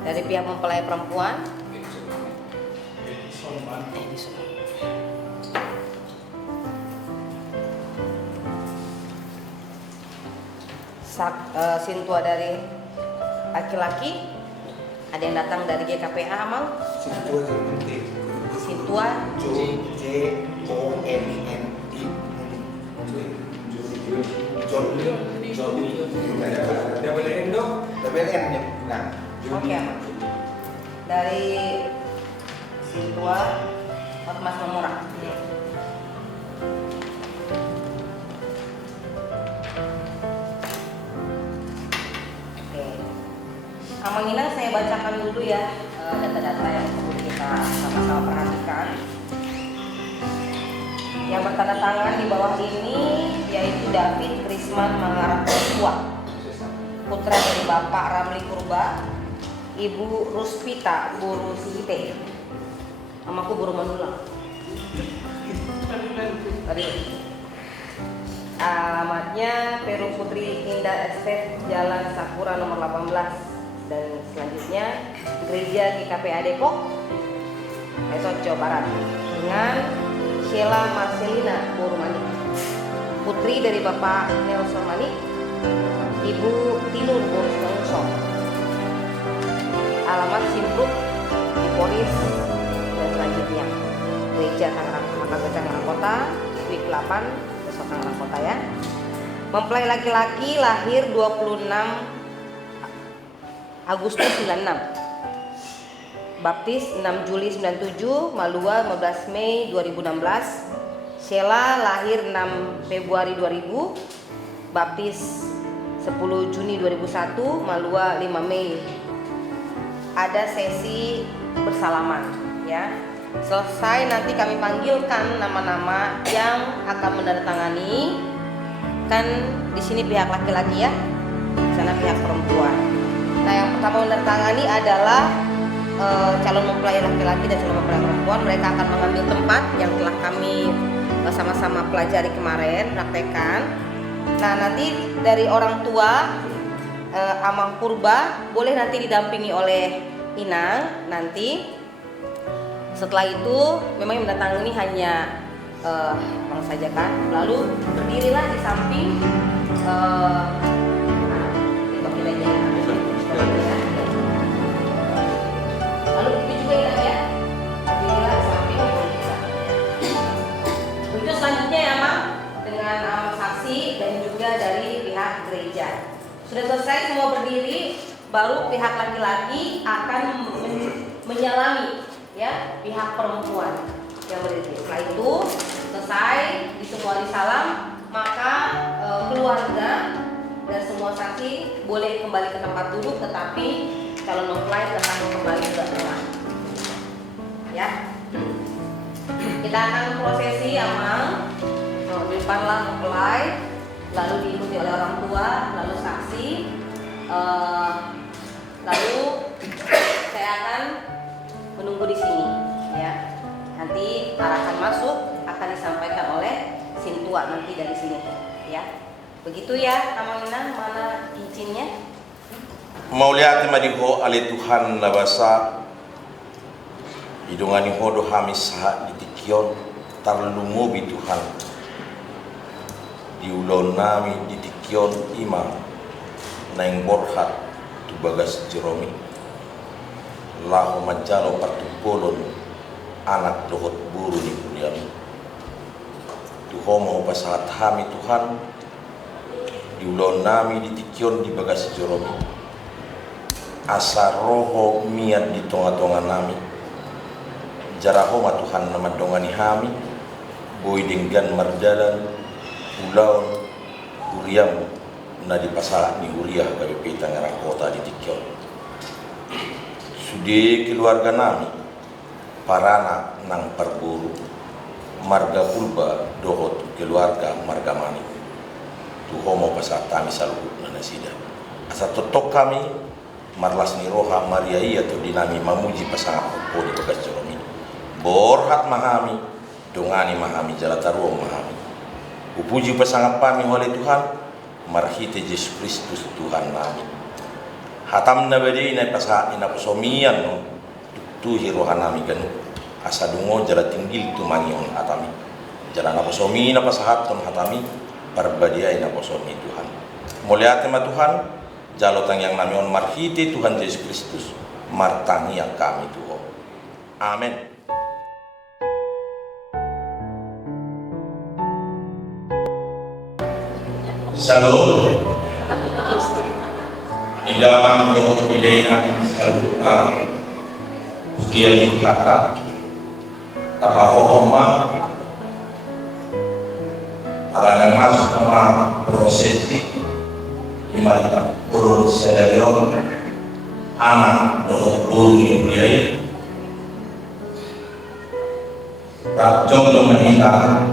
Dari pihak mempelai perempuan, sintua dari laki-laki, ada yang datang dari GKPA Amal. Sintua JONNT. Double N dong. Double N ya. Nah, Oke, Amal. Dari Sintua Mas Memora. Amang Inang, saya bacakan dulu ya data-data yang perlu kita sama-sama perhatikan. Yang bertanda tangan di bawah ini yaitu David Krisman Mangarap Tua, putra dari Bapak Ramli Purba, Ibu Ruspita Buru Sihite. Namaku Buru Manulang. Tadi alamatnya Peru Putri Indah Estate, Jalan Sakura nomor 18. Dan selanjutnya Gereja GKPA Depok, Esot Jawa Barat, dengan Sheila Marcelina Buru Manik, putri dari Bapak Nelson Manik, Ibu Tinur Buru Song. Alamat Simpruk di Polis. Dan selanjutnya Gereja Tangerang Kota, Wik 8, Esot Tangerang Kota ya. Mempelai laki-laki lahir 26 Agustus 96, baptis 6 Juli 97, Malua 15 Mei 2016, Sheila lahir 6 Februari 2000, baptis 10 Juni 2001, Malua 5 Mei. Ada sesi bersalaman ya. Selesai nanti kami panggilkan nama-nama yang akan menandatangani. Kan di sini pihak laki-laki ya, di sana pihak perempuan. Nah, yang pertama menandatangani adalah calon mempelai laki-laki dan calon mempelai perempuan. Mereka akan mengambil tempat yang telah kami sama-sama pelajari kemarin, praktekkan. Nah, nanti dari orang tua Amang Purba boleh nanti didampingi oleh Inang. Nanti setelah itu memang yang mendatangani hanya Bang saja kan. Lalu berdirilah di samping lalu itu juga ya, berdirilah di samping bisa. Begitu selanjutnya ya Mang, dengan saksi dan juga dari pihak gereja. Sudah selesai semua berdiri, baru pihak laki-laki akan menyalami ya pihak perempuan yang berdiri. Setelah itu selesai di semua disalam, maka keluarga dan semua saksi boleh kembali ke tempat duduk, tetapi calon mempelai akan kembali ke rumah. Ya, kita akan prosesi Amang. Di depanlah mempelai, lalu diikuti oleh orang tua, lalu saksi, lalu saya akan menunggu di sini. Ya, nanti arahan masuk akan disampaikan oleh Sintua nanti dari sini. Ya. Begitu ya, Amang, mana cincinnya? Mauliati madiho ale Tuhan labasa idungani hodo hamis saha ditikion tarlumu bi Tuhan diulon nami ditikion ima naing borhat tu bagas jeromi lahu majalo patupolon anak dohot buru ni kuliami tuhomo pasahat hami Tuhan diulon nami ditikion di bagas jeromi asa roho miat di tonga-tonga nami jarahoma Tuhan nama dongani hami boy denggan mardalan ulaun uriam na di pasal ni uriah KBP Tangerang Kota di tikion sude keluarga nami parana nang parburu marga pulba dohot keluarga marga mani tuhomo pasal tami saluhut na nasida asa totok kami marlas ni roha Maria iya tu dinami mamuji pasangan poni bagas joromi borhat mahami dongani mahami jalataruang mahami upuji pasangan pami oleh Tuhan marhite Yesus Kristus Tuhan nami hatam na bade ina pasa ina posomian no tu hirohanami ganu asa dungo jala tinggil tu mangion hatami jala na posomi na pasahat ton hatami parbadia ina posomi Tuhan muliate ma Tuhan jalotang yang namion marhite Tuhan Yesus Kristus martangi yang kami Tuhan amin. Shalom. Idaman roh pilihan saluta ustian kata tapahohoma akan masuk sama prosesi dimana urut sedarion anak roh bumi biaya tak jodoh menikah.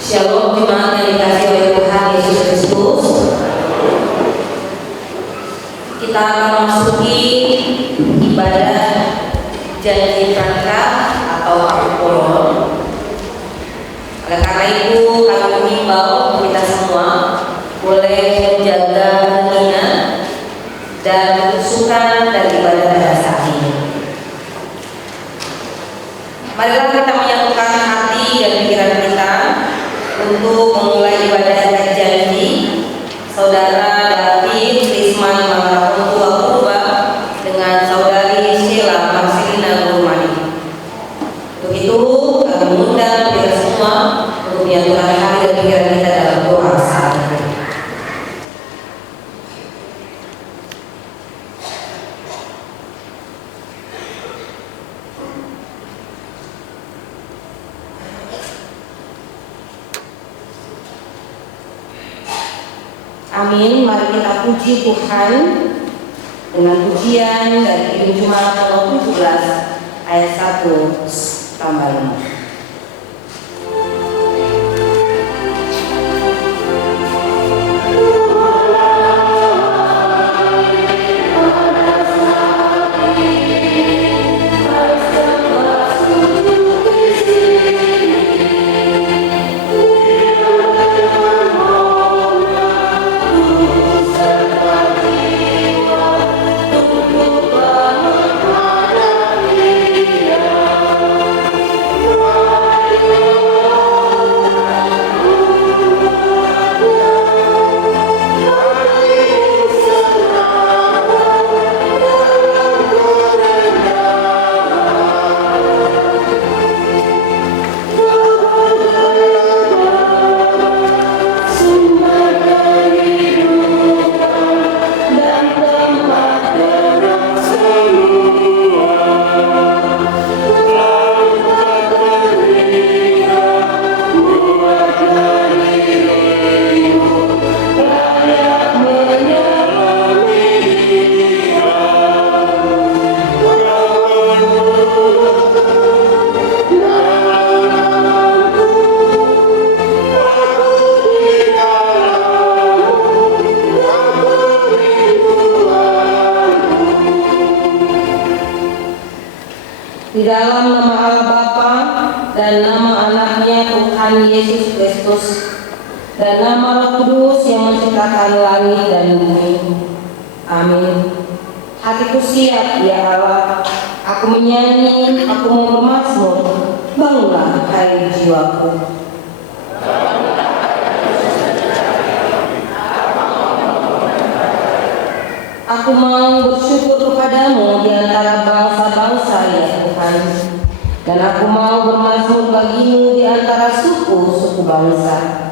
Shalom jemaat yang dikasihi oleh Tuhan Yesus Kristus. Kita akan memasuki ibadah janji berangkat atau apolon. Oleh karena itu kami mengimbau kita semua boleh menjaga niat dan kekhusyukan dari ibadah pada saat ini. Marilah kita menyatukan hati dan pikiran kita untuk memulai ibadah janji saudara David Risman Mangrapun Tua Purba dengan saudari Sheila Marcelina Gurmani. Untuk itu kami mengundang kita semua untuk menyatukan hati dan pikiran kita dalam doa saat ini. Amin. Mari kita puji Tuhan dengan pujian dari Kidung Jumat 17 ayat 1 tambah 5. Di dalam nama Allah Bapa dan nama anaknya Tuhan Yesus Kristus dan nama Roh Kudus yang menciptakan langit dan bumi. Amin. Hatiku siap ya Allah, aku menyanyi, aku mau bermazmur. Bangunlah hai jiwaku. Aku mau bersyukur kepadamu di antara bangsa-bangsa ya Tuhan, dan aku mau bermazmur bagimu di antara suku-suku bangsa.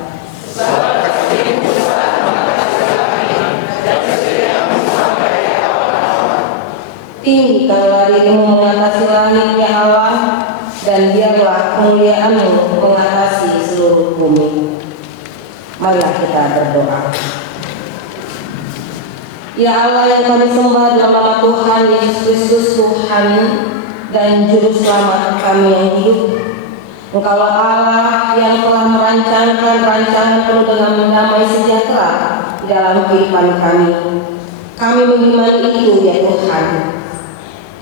Tinggikanlah dirimu mengatasi langit ya Allah, dan biarlah kemuliaanmu mengatasi seluruh bumi. Marilah kita berdoa. Ya Allah yang kami sembah dalam nama Tuhan Yesus Kristus, Tuhan dan Juru Selamat kami yang hidup. Engkaulah Allah yang telah merancangkan rancangan penuh dengan damai sejahtera di dalam kehidupan kami. Kami mengimani itu ya Tuhan.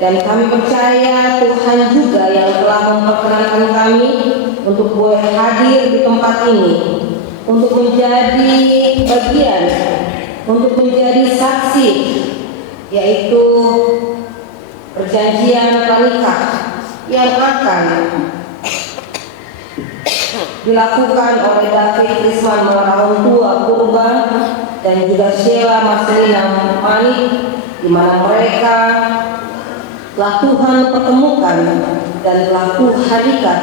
Dan kami percaya Tuhan juga yang telah memperkenankan kami untuk boleh hadir di tempat ini, untuk menjadi bagian, untuk menjadi saksi, yaitu perjanjian pranikah yang akan dilakukan oleh David Risman Malahon Tua Purba dan juga Sheila Marcelina Manik, di mana mereka telah Tuhan pertemukan dan telah Tuhan ikat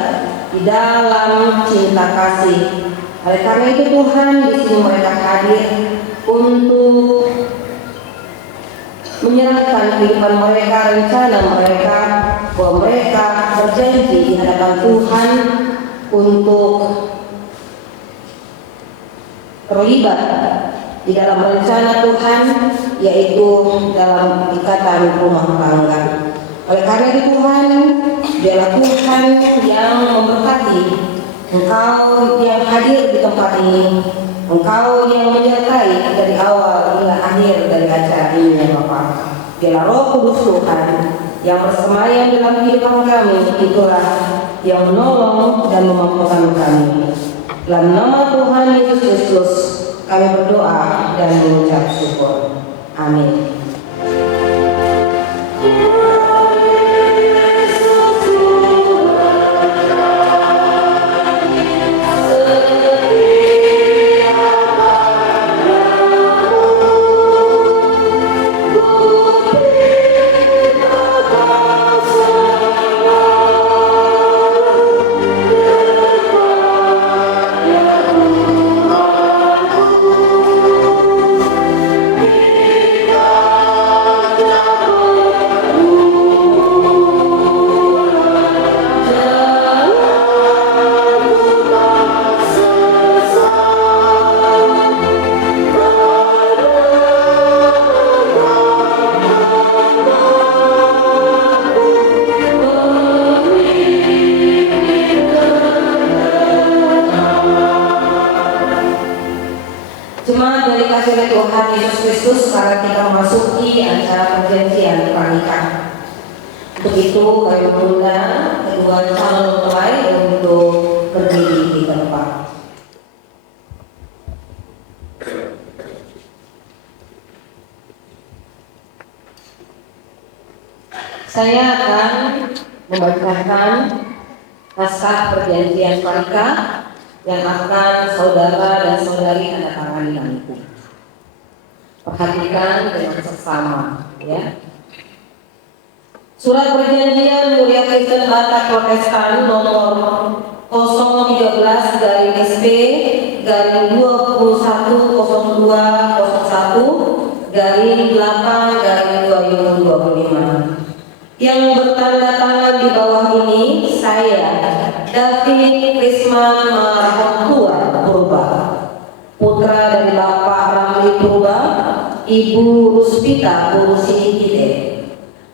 di dalam cinta kasih. Oleh karena itu Tuhan, di sini mereka hadir untuk menyerahkan kehidupan mereka, rencana mereka, bahwa mereka berjanji di hadapan Tuhan untuk terlibat di dalam rencana Tuhan, yaitu dalam ikatan rumah tangga. Oleh karena itu Tuhan, biarlah Tuhan yang memberkati Engkau yang hadir di tempat ini, Engkau yang menyertai dari awal hingga akhir dari acara ini ya Bapak. Biarlah Roh Kudus Tuhan yang bersemayam dalam kehidupan kami, itulah yang menolong dan memampukan kami. Dalam nama Tuhan Yesus Kristus kami berdoa dan mengucap syukur. Amin. Jemaat dari kasih oleh Tuhan Yesus Kristus, sekarang kita memasuki acara perjanjian pranikah. Untuk itu kami mengundang kedua calon mempelai untuk berdiri di tempat. Saya akan membacakan naskah perjanjian pranikah yang akan saudara dan saudari tanda tangani nanti. Perhatikan dengan seksama, ya. Surat perjanjian Mulia Kristen Batak Protestan nomor 0202021-8/2025 yang bertanda tangan di bawah ini saya, David Risman Malahon Tua Purba, putra dari Bapak Ramli Purba, Ibu Ruspita Purusinikide.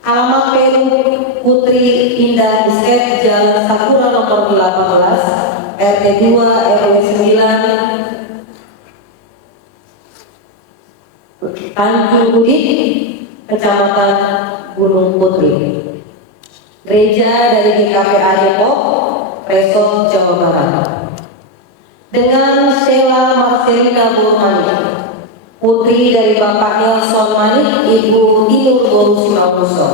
Alamat Peru Putri Indah Bisket, Jalan Sakura nomor 18, RT 2 RW 9, Tanjung Udik, Kecamatan Gunung Putri. Gereja dari GKPA Depok, Resort Jawa Barat. Dengan Sheila Marcelina Burmani, putri dari Bapak Nelson Manik, Ibu Dinur Borusimakuso.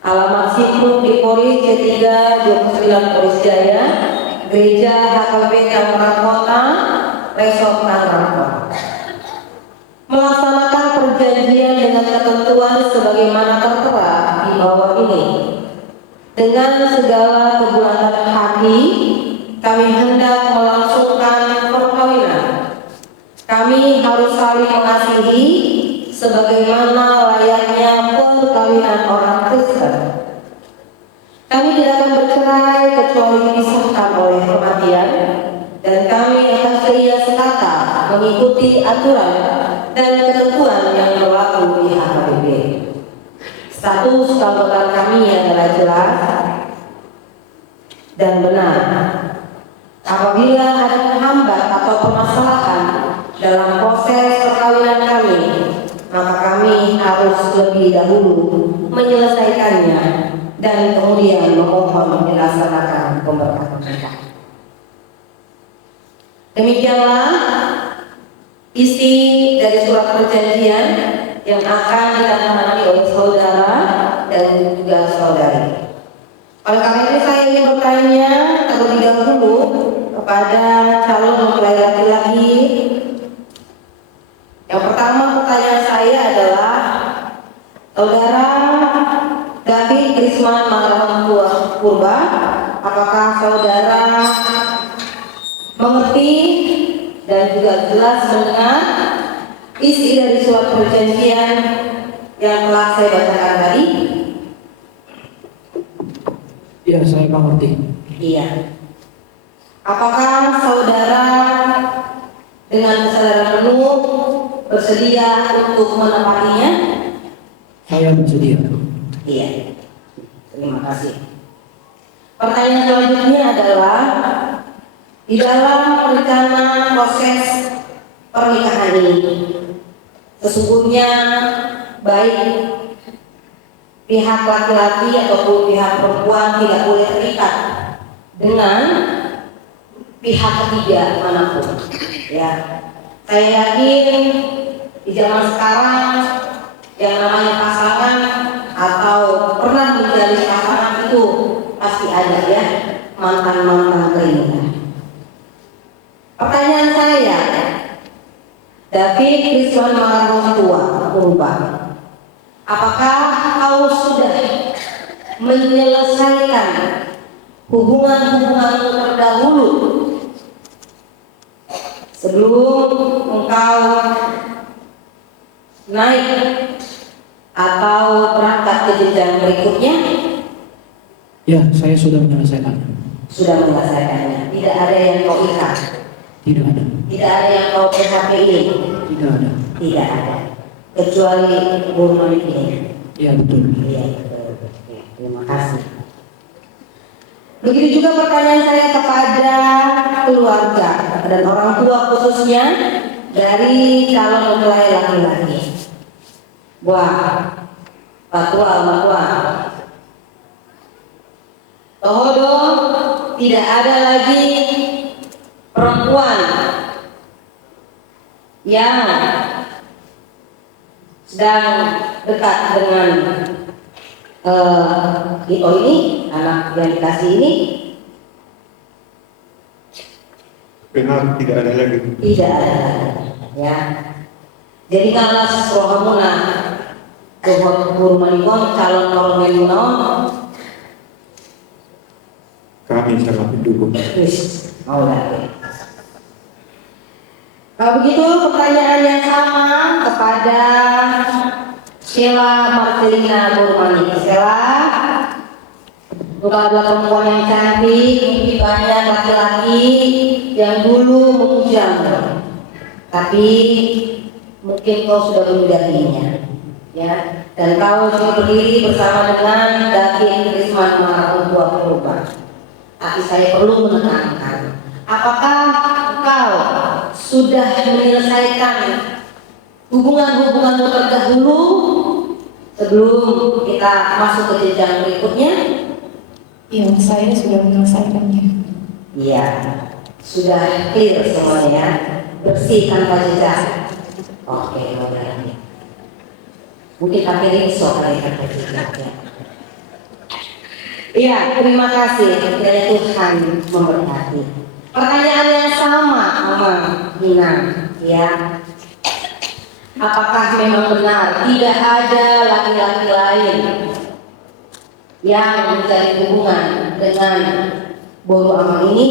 Alamat Sikluk di Polres C3 29 Polres Jaya, Gereja HKB Tangerang Kota, Resort Tangerang Kota. Melaksanakan perjanjian dengan ketentuan sebagaimana tertera di bawah ini. Dengan segala kebutuhan hati, kami hendak melangsungkan perkawinan. Kami harus saling mengasihi sebagaimana layaknya perkawinan orang Kristen. Kami tidak akan bercerai kecuali dipisahkan oleh kematian, dan kami akan setia sekata mengikuti aturan dan ketentuan yang berlaku di HKBP. Status keanggotaan kami adalah jelas dan benar. Apabila ada penghambat atau permasalahan dalam proses perkawinan kami, maka kami harus lebih dahulu menyelesaikannya dan kemudian memohon dilaksanakan pemberkatan kita. Demikianlah isi dari surat perjanjian yang akan ditandatangani oleh saudara dan juga saudari. Oleh karena itu saya ingin bertanya terlebih dahulu kepada calon mempelai laki-laki. Yang pertama, pertanyaan saya adalah, saudara David Krisman Mangrahong Purba, apakah saudara mengerti dan juga jelas mendengar isi dari surat perjanjian yang telah saya bacakan tadi? Ya, saya mengerti. Iya. Apakah saudara dengan kesadaran penuh bersedia untuk menepatinya? Saya bersedia. Iya. Terima kasih. Pertanyaan selanjutnya adalah, di dalam rencana proses pernikahan ini, sesungguhnya baik pihak laki-laki ataupun pihak perempuan tidak boleh terikat dengan pihak ketiga manapun. Ya, saya yakin di zaman sekarang yang namanya pasangan atau pernah menjadi pasangan itu pasti ada ya mantan-mantan pernikahan. Pertanyaan saya, David Krisman Mangrahong Purba, apakah kau sudah menyelesaikan hubungan-hubungan terdahulu sebelum engkau naik atau berangkat ke jenjang berikutnya? Ya, saya sudah menyelesaikannya. Sudah menyelesaikannya. Tidak ada yang kau ikat. Tidak ada. Tidak ada yang kau PHP-in. Tidak ada. Tidak ada. Kecuali hubungan ini. Ya, betul. Iya, betul. Terima kasih. Begitu juga pertanyaan saya kepada keluarga dan orang tua khususnya dari calon mempelai laki-laki. Wah, Pak Tohodo, tidak ada lagi perempuan yang sedang dekat dengan Ito ini, anak yang dikasih ini. Benar, tidak ada lagi. Tidak ada, ya. Jadi kalau rohamuna Tuhon Guru Manikon calon Normeluno, Kami sangat mendukung. wis mau lagi. Kalau begitu pertanyaan yang sama kepada Sheila Marcelina Burmani. Sheila, engkau adalah perempuan yang cantik, mungkin banyak laki-laki yang dulu memujang, tapi mungkin kau sudah menjadinya, ya. Dan kau juga berdiri bersama dengan David Krisman Mangrahong Purba. Tapi saya perlu menekankan, apakah engkau sudah menyelesaikan hubungan-hubungan terdahulu sebelum kita masuk ke jenjang berikutnya? Iya, saya sudah menyelesaikannya. Iya, sudah clear semuanya, bersih tanpa jejak. Oke, boleh. Mungkin pakai rinso kali tanpa jejaknya. Iya, terima kasih. Kiranya Tuhan memberkati. Pertanyaan yang sama, Mama Nina, ya. apakah memang benar tidak ada laki-laki lain yang menjalin hubungan dengan Boru Amal ini?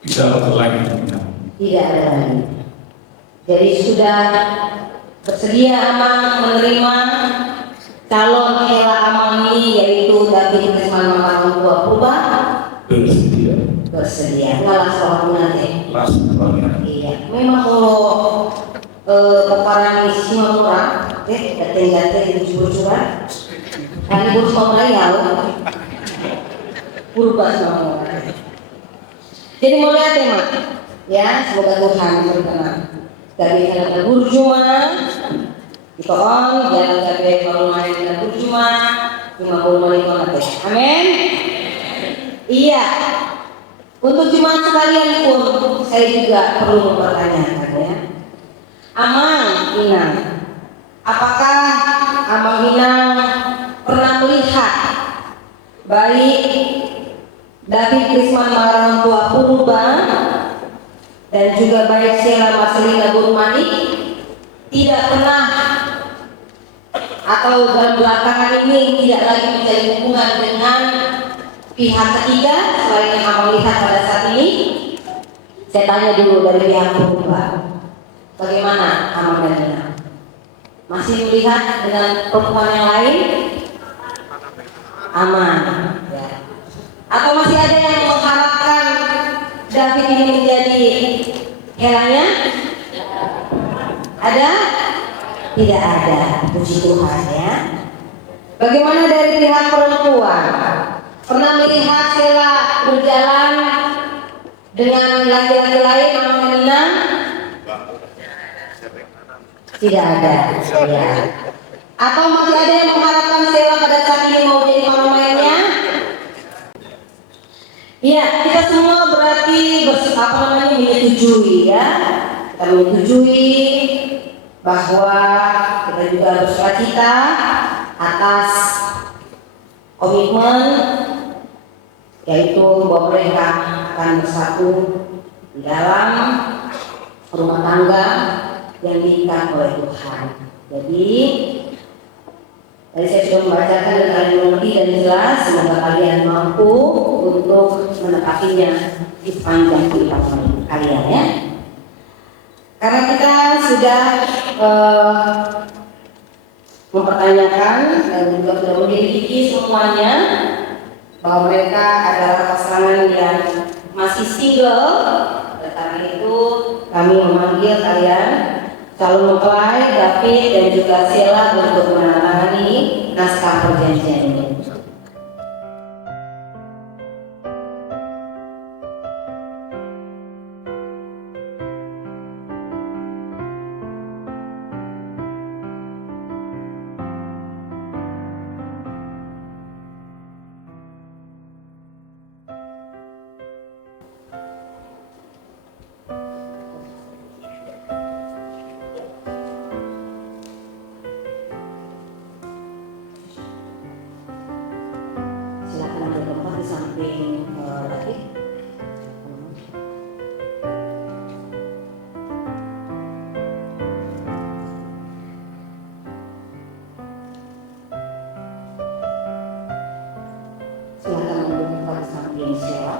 Tidak ada lagi. Tidak ada lagi. Jadi sudah bersedia Amang menerima calon Ella Amang ini, yaitu David Krisman Makarong Tua Purba? Bersedia. Bersedia. Ngalah soal nanti. Langsung. Iya. Memang kalau peparang isi murah, datang-datang di curah-curah. Kali bos mulai ya, Purba semua. Jadi mulai tema, ya semoga Tuhan berkenan. Dari jalan berjuma, dikoon jalan dari kalau main jalan berjuma, cuma mau main konak. Amin. Iya. Untuk jemaat sekalian pun saya juga perlu mempertanyakan ya. Amang Inang, apakah Amang Inang pernah melihat baik David Krisman Makarong Tua Purba dan juga baik Sheila Marcelina Burmani tidak pernah atau dalam belakangan ini tidak lagi menjalin hubungan dengan pihak ketiga selain yang Amang lihat pada saat ini? Saya tanya dulu dari pihak Purba, bagaimana Amang dan Nina? Masih melihat dengan perempuan yang lain? Aman ya. Atau masih ada yang mengharapkan David ini menjadi helanya? Ada? Tidak ada, puji Tuhan ya. Bagaimana dari pihak perempuan? Pernah melihat Sheila berjalan dengan laki-laki lain Amang dan Nina? Tidak ada ya. Atau masih ada yang mengharapkan Sheila pada saat ini mau jadi pemainnya? Iya, kita semua berarti menyetujui ya. Kita menyetujui bahwa kita juga bersukacita atas komitmen, yaitu bahwa mereka akan bersatu di dalam rumah tangga yang diikat oleh Tuhan. Jadi tadi saya sudah membacakan dan kalian mengerti dan jelas, semoga kalian mampu untuk menepatinya di sepanjang kehidupan kalian ya. Karena kita sudah mempertanyakan dan juga sudah menyelidiki semuanya bahwa mereka adalah pasangan yang masih single. Oleh karena itu kami memanggil kalian calon mempelai David dan juga Sheila untuk menandatangani naskah perjanjian ini. Silakan ambil tempat di samping David. Silakan ambil tempat di samping Sheila.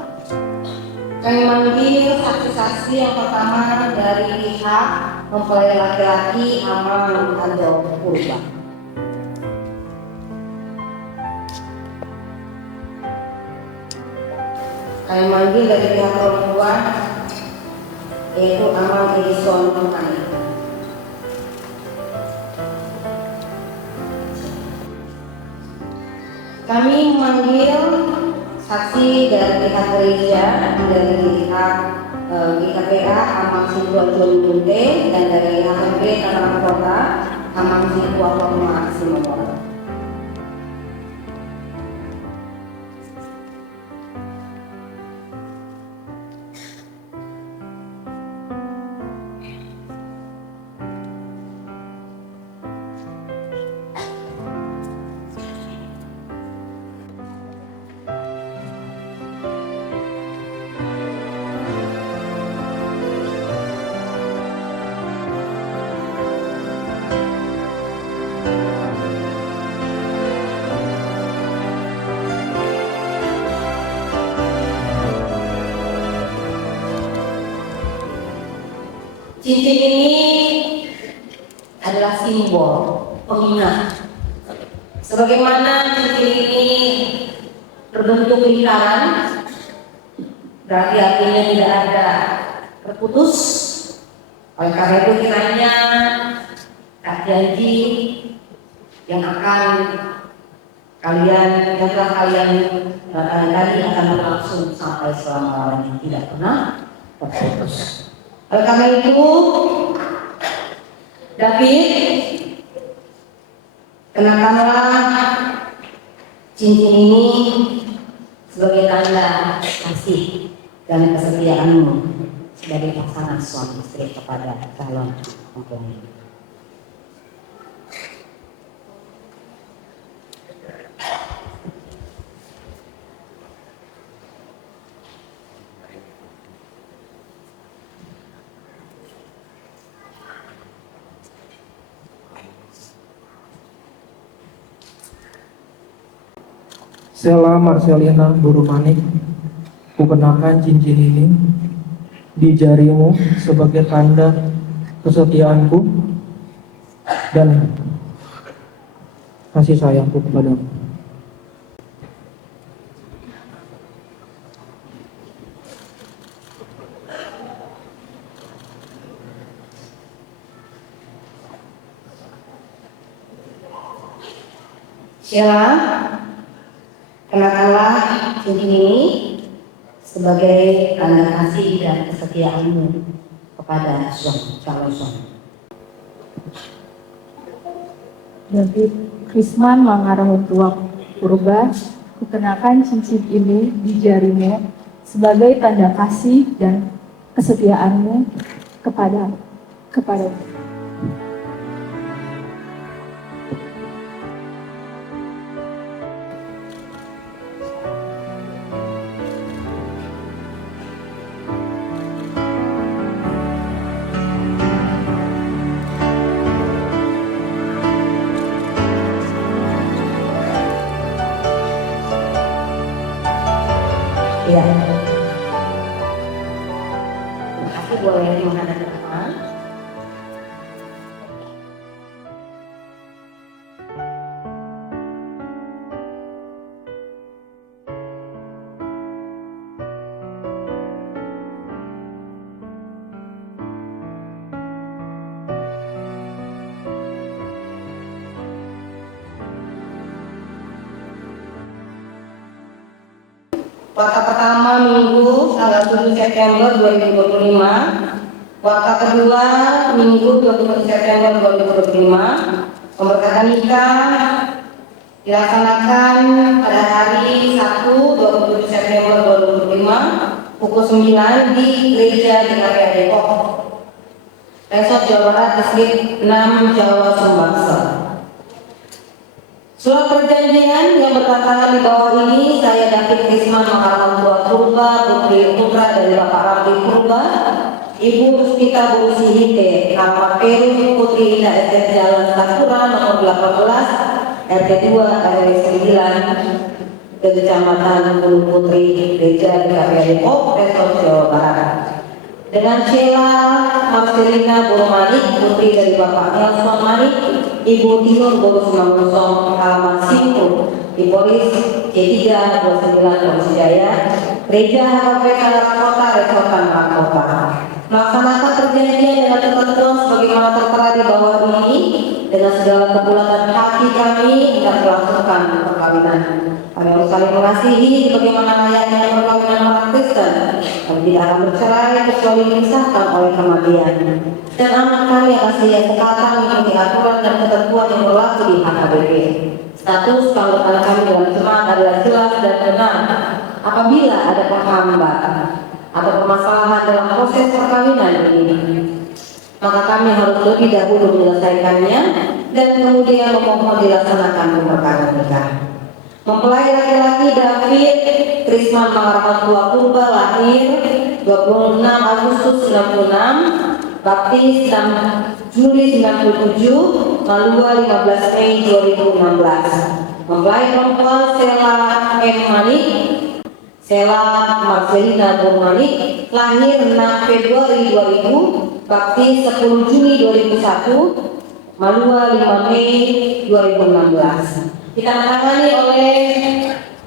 Kami manggil saksi-saksi yang pertama dari pihak mempelai laki-laki Amang Ando Purba. Kami manggil dari pihak perempuan yaitu Amang Edison Mengani. Kami memanggil saksi dari pihak gereja, dari pihak GKPA Amang Sintua John Bunte, dan dari HMP Tangerang Kota Amang Sintua Koma Simomora. Cincin ini adalah simbol pengingat. Sebagaimana cincin ini berbentuk lingkaran, berarti artinya tidak ada terputus. Oleh karena itu kiranya janji yang akan kalian tadi akan berlangsung sampai selama-lamanya, tidak pernah terputus. Oleh karena itu, David, kenakanlah cincin ini sebagai tanda kasih dan kesetiaanmu sebagai pasangan suami istri kepada calon mempelai. Sela Marcelina Burumanik, kukenakan cincin ini di jarimu sebagai tanda kesetiaanku dan kasih sayangku kepadamu. Sheila, kenakanlah cincin ini sebagai tanda kasih dan kesetiaanmu kepada calon suami. David Krisman Mangarahuntua Purba, kukenakan cincin ini di jarimu sebagai tanda kasih dan kesetiaanmu kepadamu. Ya. Terima kasih, boleh menghadap ke depan. Waktu pertama Minggu tanggal 7 September 2025, waktu kedua Minggu 27 September 2025. Pemberkatan nikah dilaksanakan pada hari Sabtu 27 September 2025 pukul 9 di gereja di area Depok, Resort Jawa Barat, Distrik 6 Jawa Sumbaksel. Surat perjanjian yang bertantangan di bawah ini saya David Krisman Mangarahuntua Purba, putra dari Bapak Ramli Purba, Ibu Ruspita Burusihite, alamat Peru, Putri Indah ST Jalan Sakura, nomor 18, RT 2, RW 9, Kecamatan Gunung Putri, Gereja di area Depok, Resort Jawa Barat. Dengan Sheila Marcelina Burumanik, putri dari Bapak Nelson Manik, Ibu Tinur Boros Manggosong, alamat Simpul di Polis C3 29 Polisi Jaya, Gereja HKP Tangerang Kota, Resort Tangerang Kota. Melaksanakan perjanjian dengan ketentuan sebagaimana tertera di bawah ini dengan segala kebulatan hati kami hendak melangsungkan perkawinan. Kami harus saling mengasihi sebagaimana layaknya perkawinan orang Kristen. Kami tidak akan bercerai kecuali dipisahkan oleh kematian. Dan anak kami akan setia mengikuti aturan dan ketentuan yang berlaku di HKBP. Status keanggotaan kami dalam jemaat adalah jelas dan benar. Apabila ada penghambat atau permasalahan dalam proses perkawinan ini, maka kami harus lebih dahulu menyelesaikannya dan kemudian memohon dilaksanakan pemberkatan nikah. Mempelai laki-laki David Krisman Mangarahuntua Purba, lahir 26 Agustus 96, baptis 6 Juli 97, Malua 15 Mei 2016. Mempelai perempuan Sheila M. Manik, Sheila Marcelina Burumanik, lahir 6 Februari 2000, Baptis 10 Juni 2001, Malua 5 Mei 2016. Ditandatangani oleh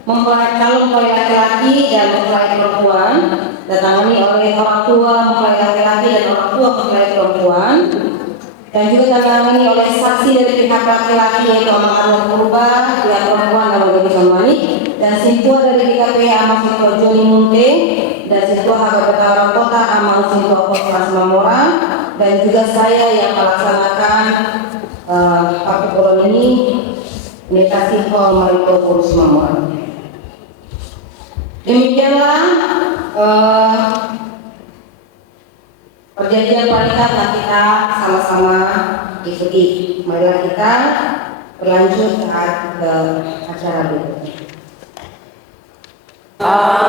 mempelai calon mempelai laki-laki dan mempelai perempuan, ditangani oleh orang tua mempelai laki-laki dan orang tua mempelai perempuan, dan juga ditangani oleh saksi dari pihak laki-laki yaitu Amal Purba, pihak perempuan Amal Gedi Manik, dan Sintua dari DKP Amal Sintua Joni Munte, dan Sintua HKBP Orang Kota Amal Sintua Kota Mamora, dan juga saya yang melaksanakan protokol ini Nikasi Hall Marito Purus Mamora. Demikianlah perjanjian pernikahan yang kita sama-sama ikuti. Marilah kita berlanjut ke acara berikutnya. Mau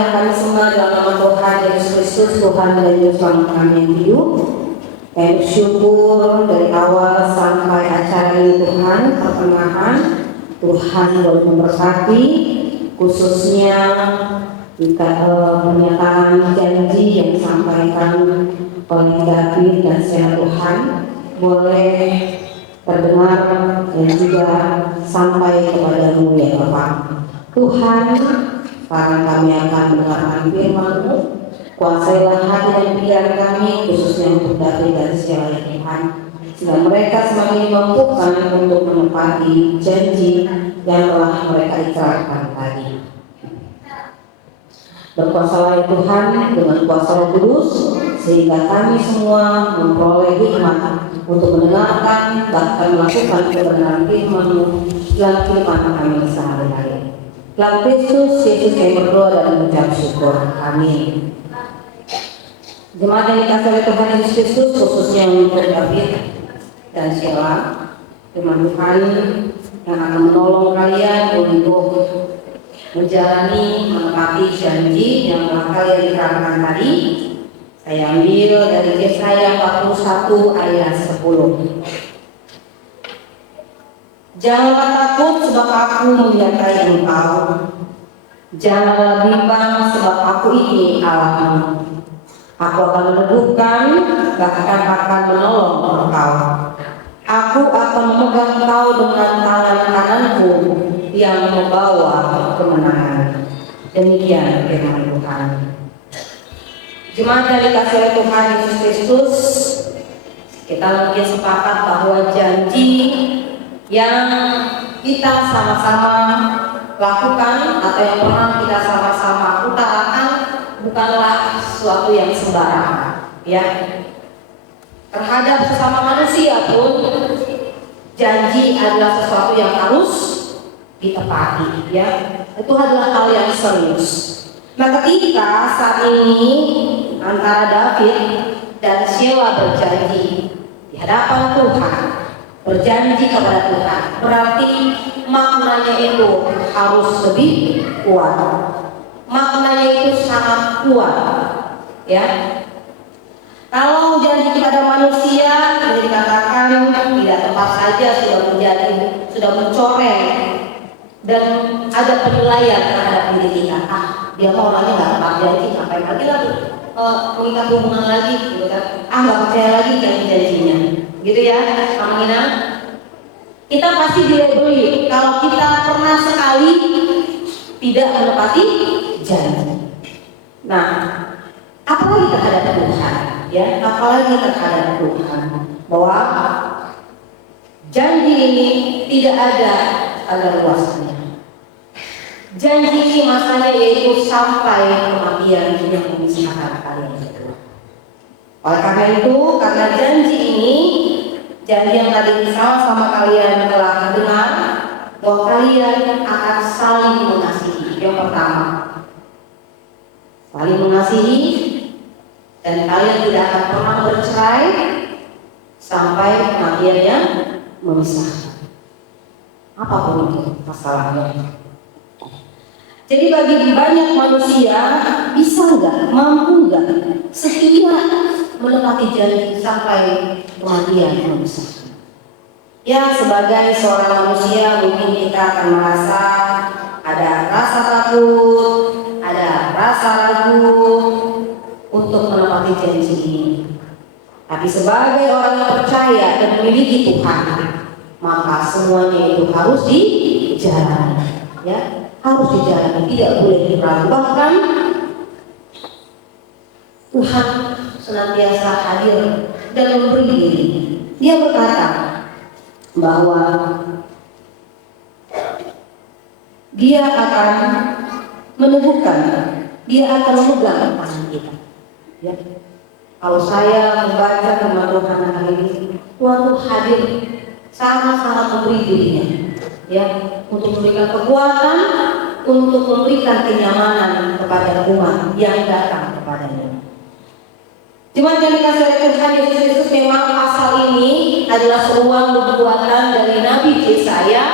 yang kami sembah dalam nama Tuhan Yesus Kristus, Tuhan dan Juru Selamat kami yang hidup. Kami bersyukur dari awal sampai acara ini Tuhan, pertengahan Tuhan boleh memberkati, khususnya pernyataan janji yang disampaikan oleh David dan Sheila Tuhan boleh terdengar dan juga sampai kepada-Mu ya Bapak. Tuhan, sekarang kami akan mendengarkan firman-Mu. Kuasailah hati dan pikiran kami, khususnya untuk David dan Sheila ya Tuhan, sehingga mereka semakin dimampukan untuk menepati janji yang telah mereka ikrarkan tadi. Berkuasalah ya Tuhan dengan kuasa Roh Kudus, sehingga kami semua memperoleh hikmat untuk mendengarkan bahkan melakukan kebenaran firman-Mu dalam kehidupan kami sehari-hari. Dalam Kristus Yesus kami berdoa dan mengucap syukur. Amin. Jemaat yang dikasihi oleh Tuhan Yesus Kristus, khususnya untuk David dan Sheila, firman Tuhan yang akan menolong kalian untuk menjalani menepati janji yang telah kalian ikrarkan tadi. Saya ambil dari Yesaya 41 ayat 10. Janganlah takut sebab aku menyertai engkau. Janganlah bimbang sebab aku ini Allahmu. Aku akan meneguhkan, bahkan akan menolong engkau. Aku akan memegang engkau dengan tangan kananku yang membawa kemenangan. Demikian firman Tuhan. Jemaat yang dikasihi oleh Tuhan Yesus Kristus, kita mungkin sepakat bahwa janji yang kita sama-sama lakukan atau yang pernah kita sama-sama utarakan bukanlah sesuatu yang sembarangan, ya. Terhadap sesama manusia pun janji adalah sesuatu yang harus ditepati, ya. Itu adalah hal yang serius. Nah, ketika saat ini antara David dan Sheila berjanji di hadapan Tuhan, berjanji kepada Tuhan, berarti maknanya itu harus lebih kuat. Maknanya itu sangat kuat, ya. Kalau janji kepada manusia boleh dikatakan tidak tepat saja, sudah mencoreng dan ada penilaian terhadap diri kita. Dia mau orangnya nggak tepat janji, ngapain lagi mengikat hubungan lagi, gitu kan? Nggak percaya lagi janji-janjinya, gitu ya, Amina. Kita pasti dilabeli kalau kita pernah sekali tidak menepati janji. Nah, apalagi terhadap Tuhan, ya, apalagi terhadap Tuhan, bahwa janji ini tidak ada luasnya. Janji ini masanya yaitu sampai kematian yang memisahkan kalian berdua. Oleh karena itu, karena janji ini, janji yang tadi sama kalian telah dengar, bahwa kalian akan saling mengasihi. Yang pertama, saling mengasihi, dan kalian tidak akan pernah bercerai sampai kematiannya memisahkan. Apapun itu masalahnya. Jadi bagi banyak manusia, bisa nggak, mampu nggak setia menepati janji sampai kematian memisahkan? Ya, sebagai seorang manusia mungkin kita akan merasa ada rasa takut, ada rasa ragu untuk menepati janji ini. Tapi sebagai orang yang percaya dan memiliki Tuhan, maka semuanya itu harus dijalani, ya, harus dijalani, tidak boleh diragu. Bahkan Tuhan senantiasa hadir dan memberi diri. Dia berkata bahwa Dia akan meneguhkan, Dia akan memegang tangan kita, ya. Kalau saya membaca firman Tuhan hari ini, Tuhan tuh hadir, sangat-sangat memberi dirinya, ya, untuk memberikan kekuatan, untuk memberikan kenyamanan kepada umat yang datang kepadanya. Jemaat yang dikasihi oleh Tuhan Yesus Kristus, memang pasal ini adalah seruan nubuatan dari Nabi Yesaya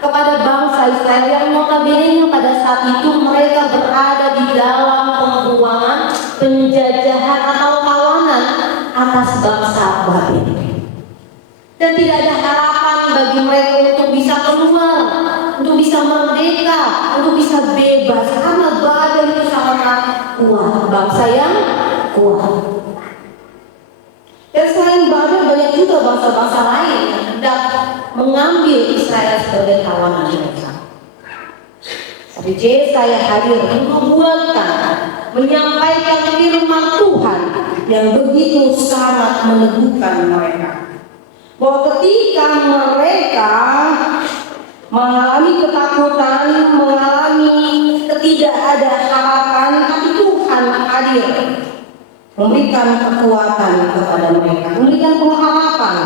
kepada bangsa Israel yang notabene pada saat itu mereka berada di dalam pembuangan, penjajahan atau kawanan atas bangsa Babel. Dan tidak ada harapan bagi mereka untuk bisa keluar, untuk bisa merdeka, untuk bisa bebas, karena Babel itu sangat kuat, bangsa yang kuat. Dan selain Babel banyak juga bangsa-bangsa lain yang hendak mengambil Israel sebagai kawanan mereka. Tapi Yesaya hadir membuatkan, menyampaikan firman Tuhan yang begitu sangat meneguhkan mereka, bahwa ketika mereka mengalami ketakutan, mengalami tidak ada harapan, tapi Tuhan hadir memberikan kekuatan kepada mereka, memberikan pengharapan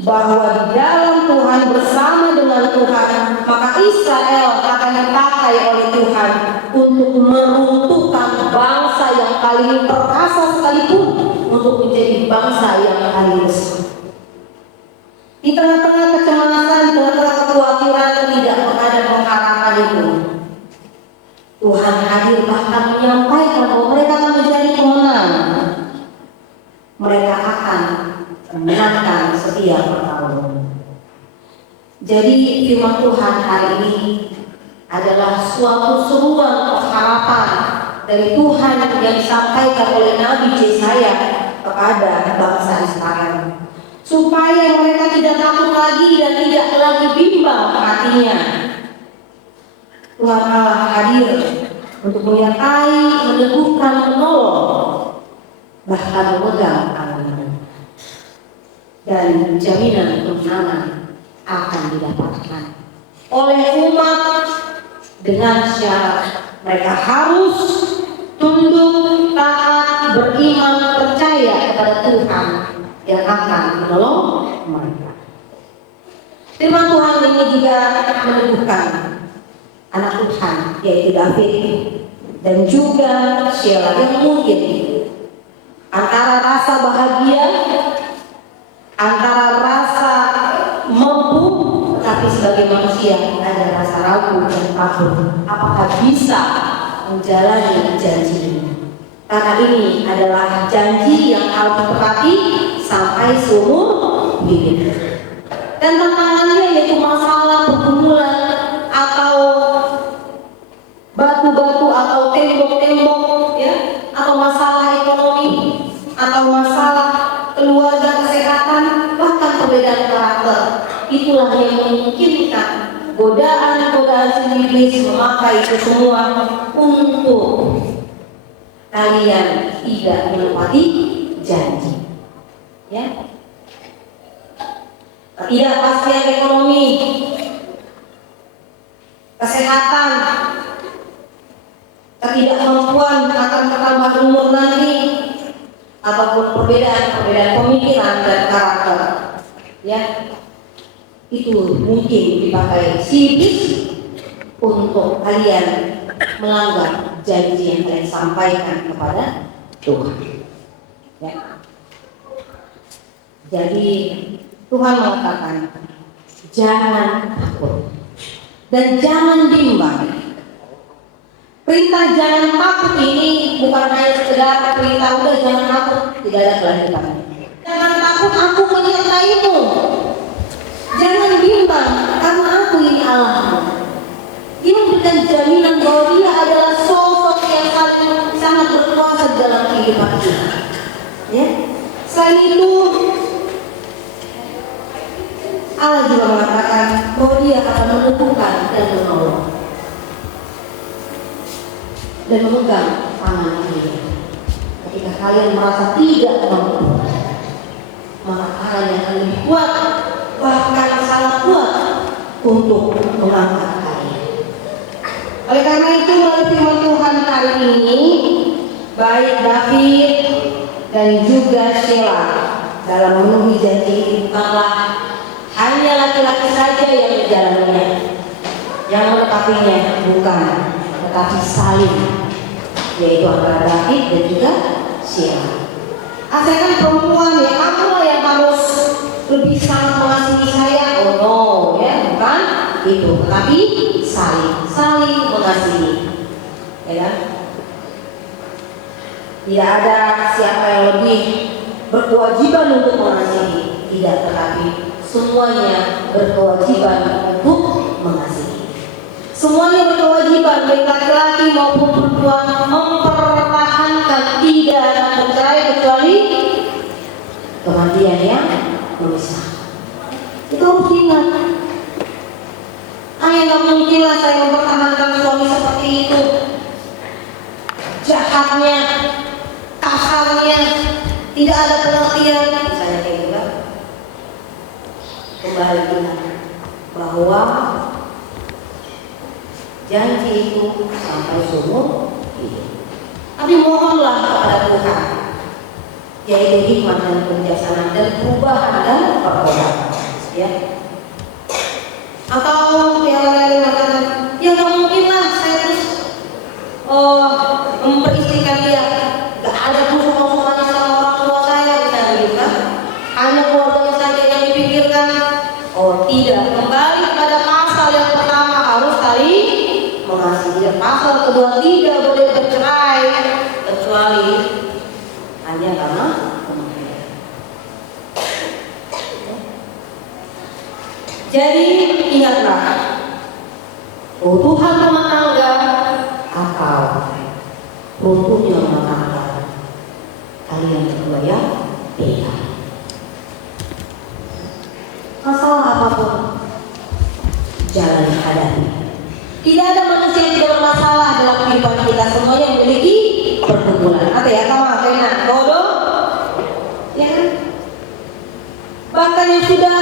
bahwa di dalam Tuhan, bersama dengan Tuhan, maka Israel akan dipakai oleh Tuhan untuk meruntuhkan bangsa yang paling perkasa sekalipun untuk menjadi bangsa yang paling besar. Di tengah-tengah kecemasan, di tengah-tengah kekhawatiran, tidak ada pengharapan itu, Tuhan hadir bahkan menyampaikan bahwa mereka akan menjadi pemenang. Mereka akan memenangkan setiap pertarungan. Jadi firman Tuhan hari ini adalah suatu seruan harapan dari Tuhan yang disampaikan oleh Nabi Yesaya kepada bangsa Israel, supaya mereka tidak takut lagi dan tidak lagi bimbang hatinya. Tuhan Allah hadir untuk menyertai, meneguhkan, menolong, bahkan memegang tangannya. Dan jaminan kemenangan akan didapatkan oleh umat dengan syarat mereka harus tunduk, taat, beriman, percaya kepada Tuhan yang akan menolong mereka. Firman Tuhan ini juga meneguhkan anak Tuhan, yaitu David dan juga Sheila, yang mungkin antara rasa bahagia, antara rasa mampu, tapi sebagai manusia ada rasa ragu dan takut apakah bisa menjalani janji ini, karena ini adalah janji yang harus ditepati sampai seumur hidup. Dan tantangannya yaitu masalah pergumulan atau batu-batu atau tembok-tembok, ya, atau masalah ekonomi atau masalah keluarga, kesehatan, bahkan perbedaan karakter. Itulah yang memungkinkan godaan-godaan iblis memakai itu semua untuk kalian tidak menepati janji, ya. Ketidakpastian ekonomi, kesehatan, ketidakmampuan akan bertambah umur nanti, ataupun perbedaan pemikiran dan karakter, ya, itu mungkin dipakai si iblis untuk kalian melanggar janji yang kalian sampaikan kepada Tuhan, ya. Jadi Tuhan mengatakan jangan takut dan jangan bimbang. Perintah jangan takut ini bukan hanya sekedar perintah udah jangan takut, tidak ada kelanjutannya. Jangan takut, aku menyertaimu. Jangan bimbang, karena aku ini Allahmu. Dia memberikan jaminan bahwa Dia adalah sosok yang sangat berkuasa dalam kehidupan kita. Ya. Selain itu, Allah juga mengatakan bahwa Dia akan meneguhkan dan menolong dan memegang tangan kalian. Ketika kalian merasa tidak mampu, maka kalian akan lebih kuat, bahkan sangat kuat untuk mengangkat kalian. Oleh karena itu, melalui firman Tuhan hari ini, baik David dan juga Sheila dalam memenuhi janji ini bukanlah hanya laki-laki saja yang menjalaninya, yang menetapinya, bukan, tetapi saling, yaitu antara David dan juga Sheila. Asalkan perempuan ya, kamu yang harus lebih sangat mengasihi saya, oh no, ya, bukan. itu, tetapi saling mengasihi, ya kan? Tidak ada siapa yang lebih berkewajiban untuk mengasihi, tidak, tetapi semuanya berkewajiban untuk mengasihi. Semuanya berkewajiban, baik laki-laki maupun perempuan, mempertahankan tidak bercerai kecuali kematian yang memisah. Itu harus diingat. Nggak mungkin lah saya mempertahankan suami seperti itu. Jahatnya, kasarnya, tidak ada pengertian, misalnya kayak gitu. Kembali ingat bahwa janji itu sampai seumur hidup. Tapi mohonlah kepada Tuhan, yaitu hikmat dan kebijaksanaan dan perubahan dan perbedaan, ya. Atau yang lain mengatakan, ya nggak mungkin lah saya terus memperistrikan dia, nggak ada hubungannya sama orang tua saya, misalnya gitu kan? Hanya keluarganya saja yang dipikirkan. Oh tidak, kembali kepada pasal yang pertama, harus saling mengasihi. Dan pasal kedua, tidak boleh bercerai kecuali hanya karena kematian. Jadi ingatlah, utuhan rumah tangga atau runtuhnya rumah tangga, kalian berdua ya beda. Masalah apapun jangan dihadapi. Tidak ada manusia yang tidak bermasalah dalam kehidupan kita, semuanya memiliki pergumulan. Ada ya, sama kena bodoh, ya kan? Bahkan yang sudah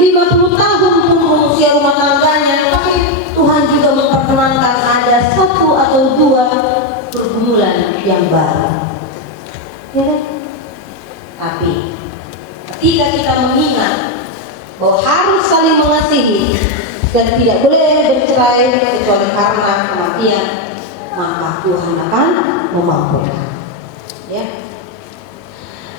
50 tahun pun usia rumah tangganya, tapi Tuhan juga memperkenankan ada 1 atau 2 pergumulan yang baru, ya kan? Tapi ketika kita mengingat bahwa harus saling mengasihi dan tidak boleh bercerai kecuali karena kematian, maka Tuhan akan memampukan. Ya.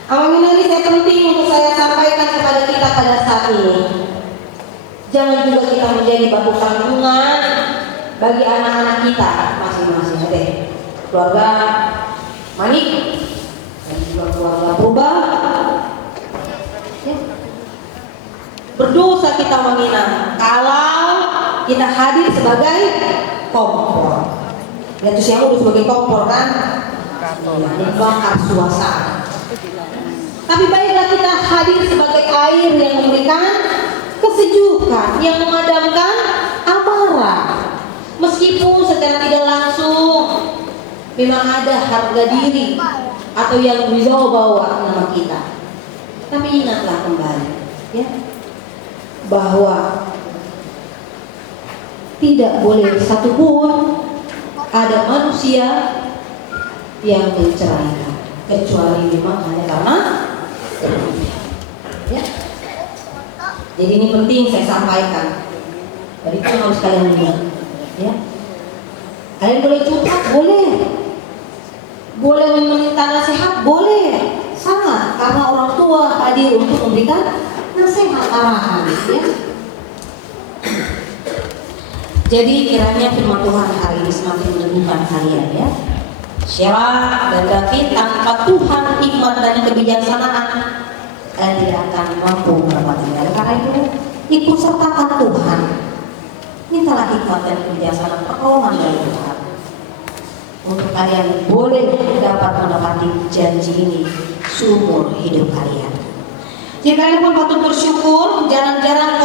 Awal ini saya penting untuk saya sampaikan kepada kita pada saat ini. Jangan juga kita menjadi batu sandungan bagi anak-anak kita masing-masing. Oke. Keluarga Manik dan juga keluarga Purba. Ya. Berdosa kita menghina kalau kita hadir sebagai kompor. Ya terus yang udah sebagai kompor kan, membakar suasana. Tapi baiklah kita hadir sebagai air yang memberikan kesejukan, yang memadamkan amarah. Meskipun secara tidak langsung memang ada harga diri atau yang dibawa-bawa nama kita. Tapi ingatlah kembali, ya, bahwa tidak boleh satupun ada manusia yang menceraikan kecuali memang hanya karena ya. Jadi ini penting saya sampaikan. Jadi itu harus kalian ingat, ya. Kalian boleh curhat, boleh meminta nasihat, boleh, sangat, karena orang tua hadir untuk memberikan nasihat arahan, ya. Jadi kiranya firman Tuhan hari ini semakin meneguhkan kalian, ya. Syara dan David, tanpa Tuhan hikmat dan kebijaksanaan kalian tidak akan mampu menepati. Karena itu ikut sertakan Tuhan. Mintalah hikmat dan kebijaksanaan, pertolongan dari Tuhan untuk kalian boleh dapat menepati janji ini seumur hidup kalian. Jadi kalian pun patut bersyukur. Jarang-jarang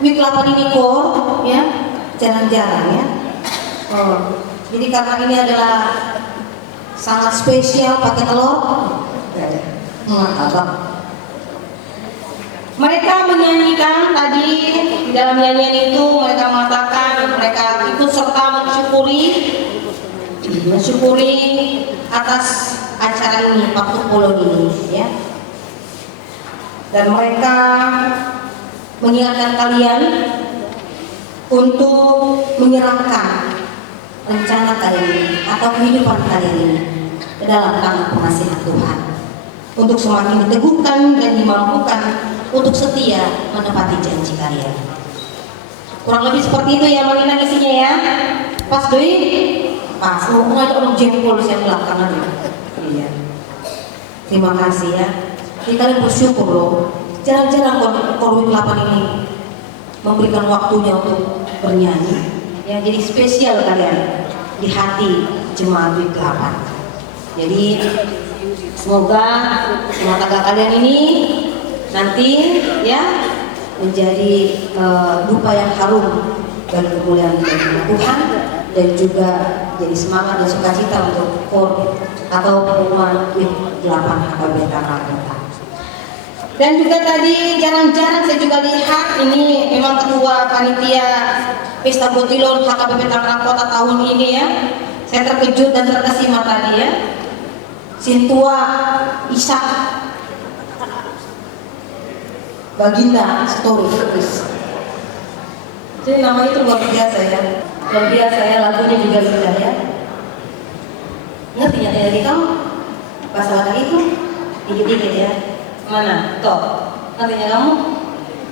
week 8 ini ya, jarang-jarang ya. Jadi karena ini adalah sangat spesial pakai telur, abang. Mereka menyanyikan tadi di dalam nyanyian itu, mereka mengatakan mereka ikut serta mensyukuri atas acara ini, Pakut Polo ini, ya. Dan mereka mengingatkan kalian untuk menyerahkan rencana kalian ini atau kehidupan kalian ini ke dalam tangan penasihat Tuhan, untuk semakin diteguhkan dan dimampukan untuk setia menepati janji kalian. Kurang lebih seperti itu ya Malina isinya ya. Pas doi, pas mau ada orang jempol saya belakangan. Iya. Terima kasih ya. Kita bersyukur loh. Jarang-jarang Korwin 8 ini memberikan waktunya untuk bernyanyi. Ya, jadi spesial kalian di hati jemaat WIB 8. Jadi semoga rumah tangga kalian ini nanti ya menjadi dupa yang harum bagi kemuliaan Tuhan, dan juga jadi semangat dan sukacita untuk KOR atau pengumuman WIB 8 HKBP Jakarta. Dan juga tadi jarang-jarang saya juga lihat ini memang ketua panitia Pesta Botilon HKBP Tangerang Kota tahun ini ya. Saya terkejut dan terkesima tadi ya. Sintua Ishak Baginda Storis. Jadi namanya itu luar biasa ya. Luar biasa ya, lagunya juga indah ya. Ngerti ya dari kamu? Bahasa lagi itu dikit-dikit ya. Mana? Toh, nantinya kamu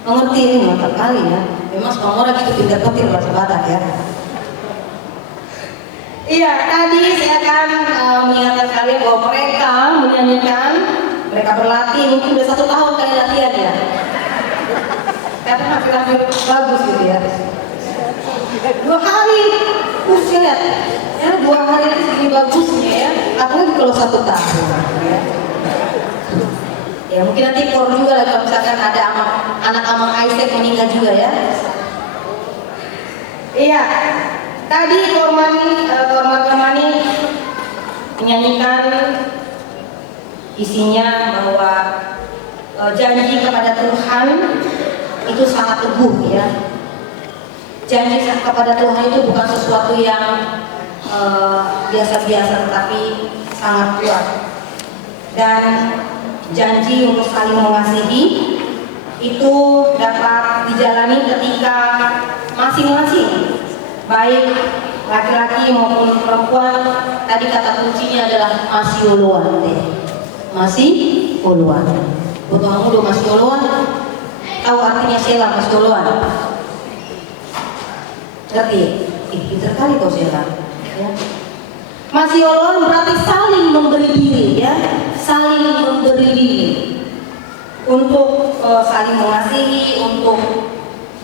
mengerti ini mantap kali ya. Memang semua orang gitu pintar petir bahasa Batak ya. Iya, tadi saya akan mengingatkan kalian bahwa mereka menyanyikan, mereka berlatih mungkin udah 1 tahun kalian latihan ya. Tapi hampir bagus gitu ya. 2 hari, lihat ya 2 hari ini segini bagusnya ya. Apalagi kalau 1 tahun. Ya mungkin nanti KOR juga lah kalau misalkan ada anak Amang Isaac meninggal juga ya. Iya, tadi KOR Margamani menyanyikan isinya bahwa janji kepada Tuhan itu sangat teguh ya. Janji kepada Tuhan itu bukan sesuatu yang biasa-biasa, tetapi sangat kuat. Dan janji untuk saling mengasihi itu dapat dijalani ketika masing-masing, baik laki-laki maupun perempuan, tadi kata kuncinya adalah masih uluan deh. Masih uluan. Buat kamu udah masih uluan, tahu artinya Sela masih uluan? Ngerti? Pinter kali kau Sela ya. Masih uluan berarti saling memberi diri ya. Saling memberi diri untuk saling mengasihi, untuk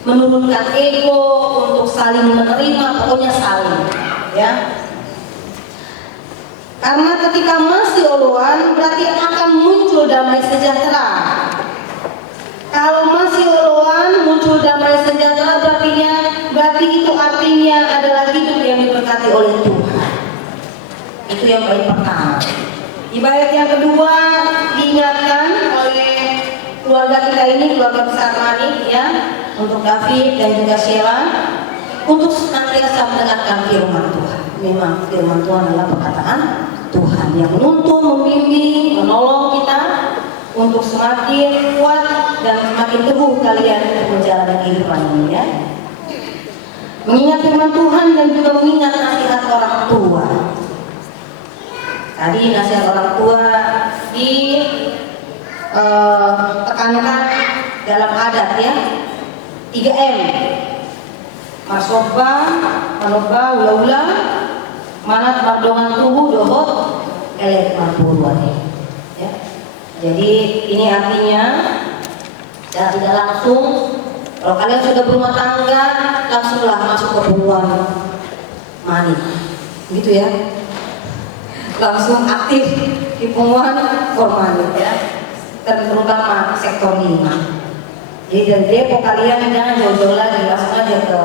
menurunkan ego, untuk saling menerima, pokoknya saling ya. Karena ketika masih uluan berarti akan muncul damai sejahtera. Kalau masih uluan muncul damai sejahtera berarti itu artinya adalah hidup yang diberkati oleh Tuhan. Itu yang baik pertama. Di bait yang kedua diingatkan oleh keluarga kita ini, keluarga besar Manik ya, untuk David dan juga Sheila, untuk senantiasa mendengarkan firman Tuhan. Memang firman Tuhan adalah perkataan Tuhan yang menuntun, membimbing, menolong kita untuk semakin kuat dan semakin teguh kalian untuk menjalani kehidupan ini ya. Mengingat firman Tuhan dan juga mengingat nasihat orang tua. Tadi nasihat orang tua ditekankan dalam adat ya, 3M, masoba, manoba, ula-ula, manat mardongan tubuh, dohot, elek marpuruan ya. Jadi ini artinya secara tidak langsung, kalau kalian sudah berumah tangga, langsunglah masuk ke hubungan manik, gitu ya. Langsung aktif di pengumuman formal ya, terutama sektor 5. Jadi dari Depok kalian jangan jauh-jauh lagi, langsung aja ke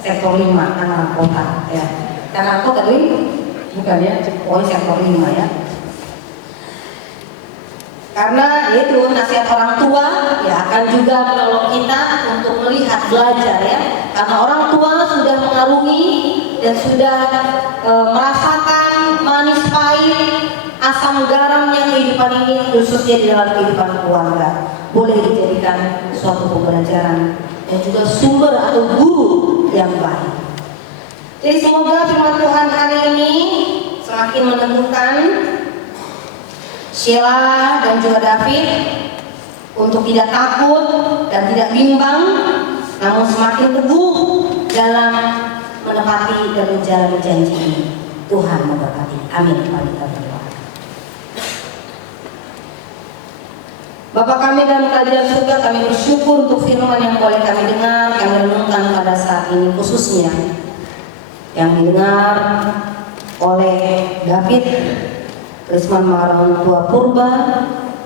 sektor 5 Tangerang Kota ya. Tangerang Kota ini bukan ya, pokoknya sektor 5 ya. Karena itu nasihat orang tua ya akan juga menolong kita untuk melihat, belajar ya. Karena orang tua sudah mengarungi dan sudah merasakan manis pahit, asam garamnya kehidupan ini, khususnya di dalam kehidupan keluarga. Boleh dijadikan suatu pembelajaran dan juga sumber atau guru yang baik. Jadi semoga firman Tuhan hari ini semakin meneguhkan Sheila dan juga David untuk tidak takut dan tidak bimbang, namun semakin teguh dalam menepati dan menjalani janji ini. Tuhan memberkati. Amin. Mari kita berdoa. Bapa kami dalam kerajaan surga, kami bersyukur untuk firman yang boleh kami dengar, kami renungkan pada saat ini, khususnya yang didengar oleh David, Risman Maharawan Tua Purba,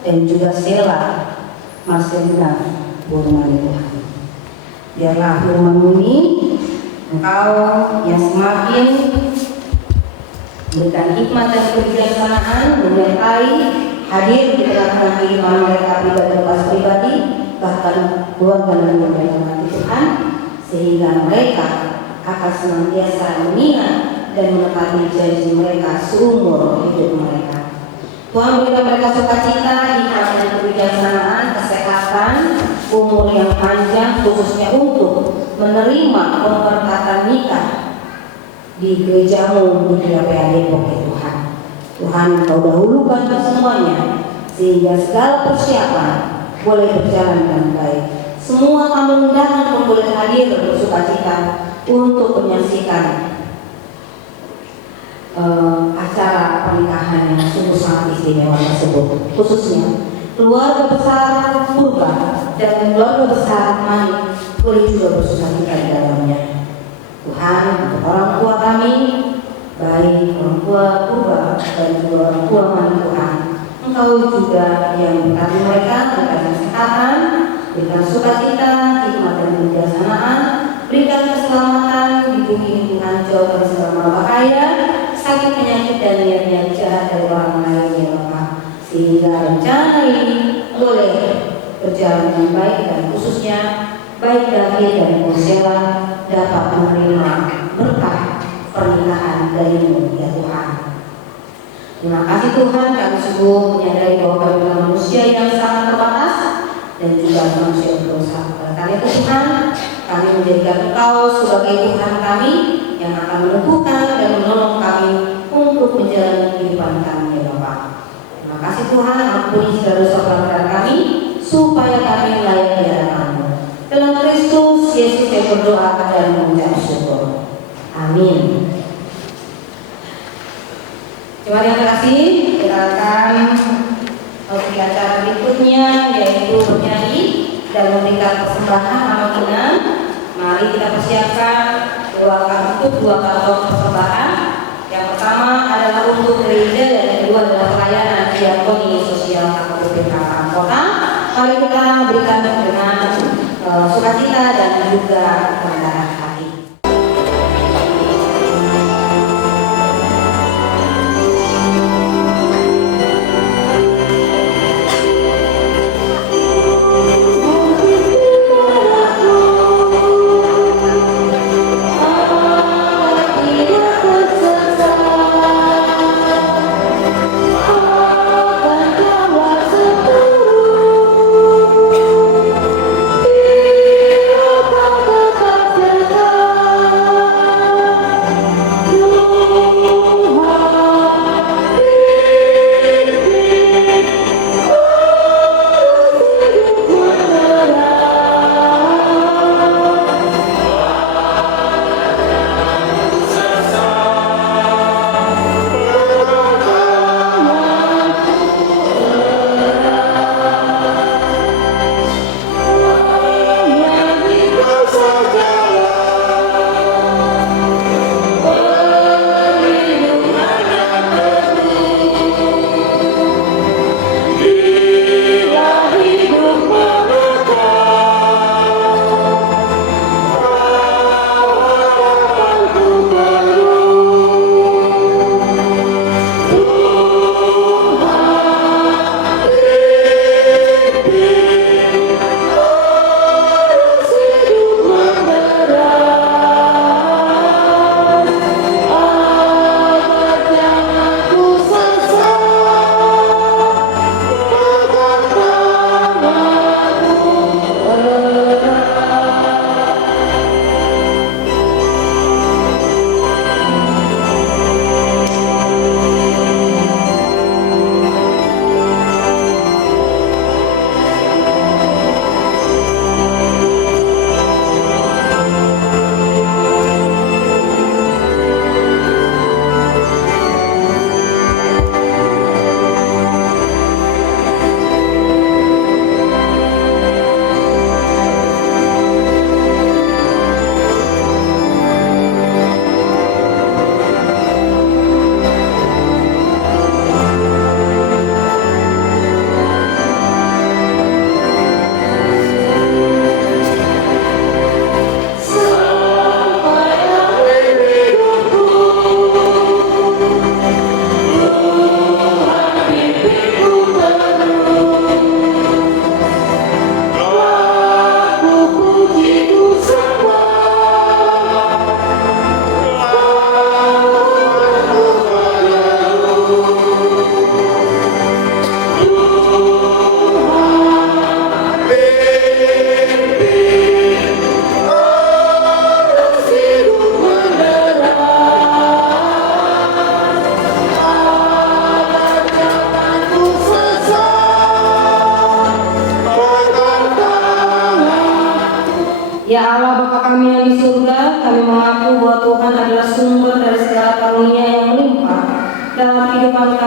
dan juga Sela Marcelina Burmani Tuhan. Biarlah firman ini Engkau yang semakin berikan hikmat dan kebijaksanaan menyertai hadir di tengah-tengah kehidupan mereka pribadi, bahkan keluarga dan keluarga Tuhan, sehingga mereka akan senantiasa mengingat dan menepati janji mereka seumur hidup mereka. Tuhan berikan mereka sukacita, hikmat dan kebijaksanaan, kesehatan, umur yang panjang, khususnya untuk menerima pemberkatan nikah di gerejamu di GPA Depok ya Tuhan. Tuhan Kau dahulukan semuanya sehingga segala persiapan boleh berjalan dengan baik. Semua tamu undangan pun boleh hadir bersukacita untuk menyaksikan acara pernikahan yang sungguh sangat istimewa tersebut. Khususnya keluarga besar Purba dan keluarga besar Manik boleh juga bersukacita di dalamnya. Tuhan, untuk orang tua kami, baik orang tua Purba dan juga orang tua Manik Tuhan, Engkau juga yang berkati mereka, berikan kesehatan, berikan sukacita, hikmat dan kebijaksanaan, berikan keselamatan di bumi Tuhan, jauh dari segala bahaya, sakit penyakit dan niat-niat jahat dari orang lain ya Bapak, sehingga rencana ini boleh berjalan dengan baik dan khususnya baik David dan Mosela dapat menerima berkah pernikahan darimu ya Tuhan. Terima kasih Tuhan, kami sungguh menyadari bahwa kami adalah manusia yang sangat terbatas dan juga manusia berdosa. Karena itu Tuhan, kami menjadikan Engkau sebagai Tuhan kami yang akan menumbuhkan dan menolong kami untuk menjalani kehidupan kami ya Bapak. Terima kasih Tuhan, ampuni segala dosa pelanggaran kami supaya kami layak di hadapan-Mu. Dalam Kristus Yesus saya berdoa dan mengucap syukur. Amin. Terima kasih. Kita akan ke acara berikutnya, yaitu bernyanyi dan memberikan persembahan amakinan. Mari kita persiapkan dua kantong persembahan. Yang pertama adalah untuk gereja dan yang kedua adalah pelayanan diakoni sosial KPP Kota. Mari kita berikan dengan sukacita dan juga kerendahan hati. Terima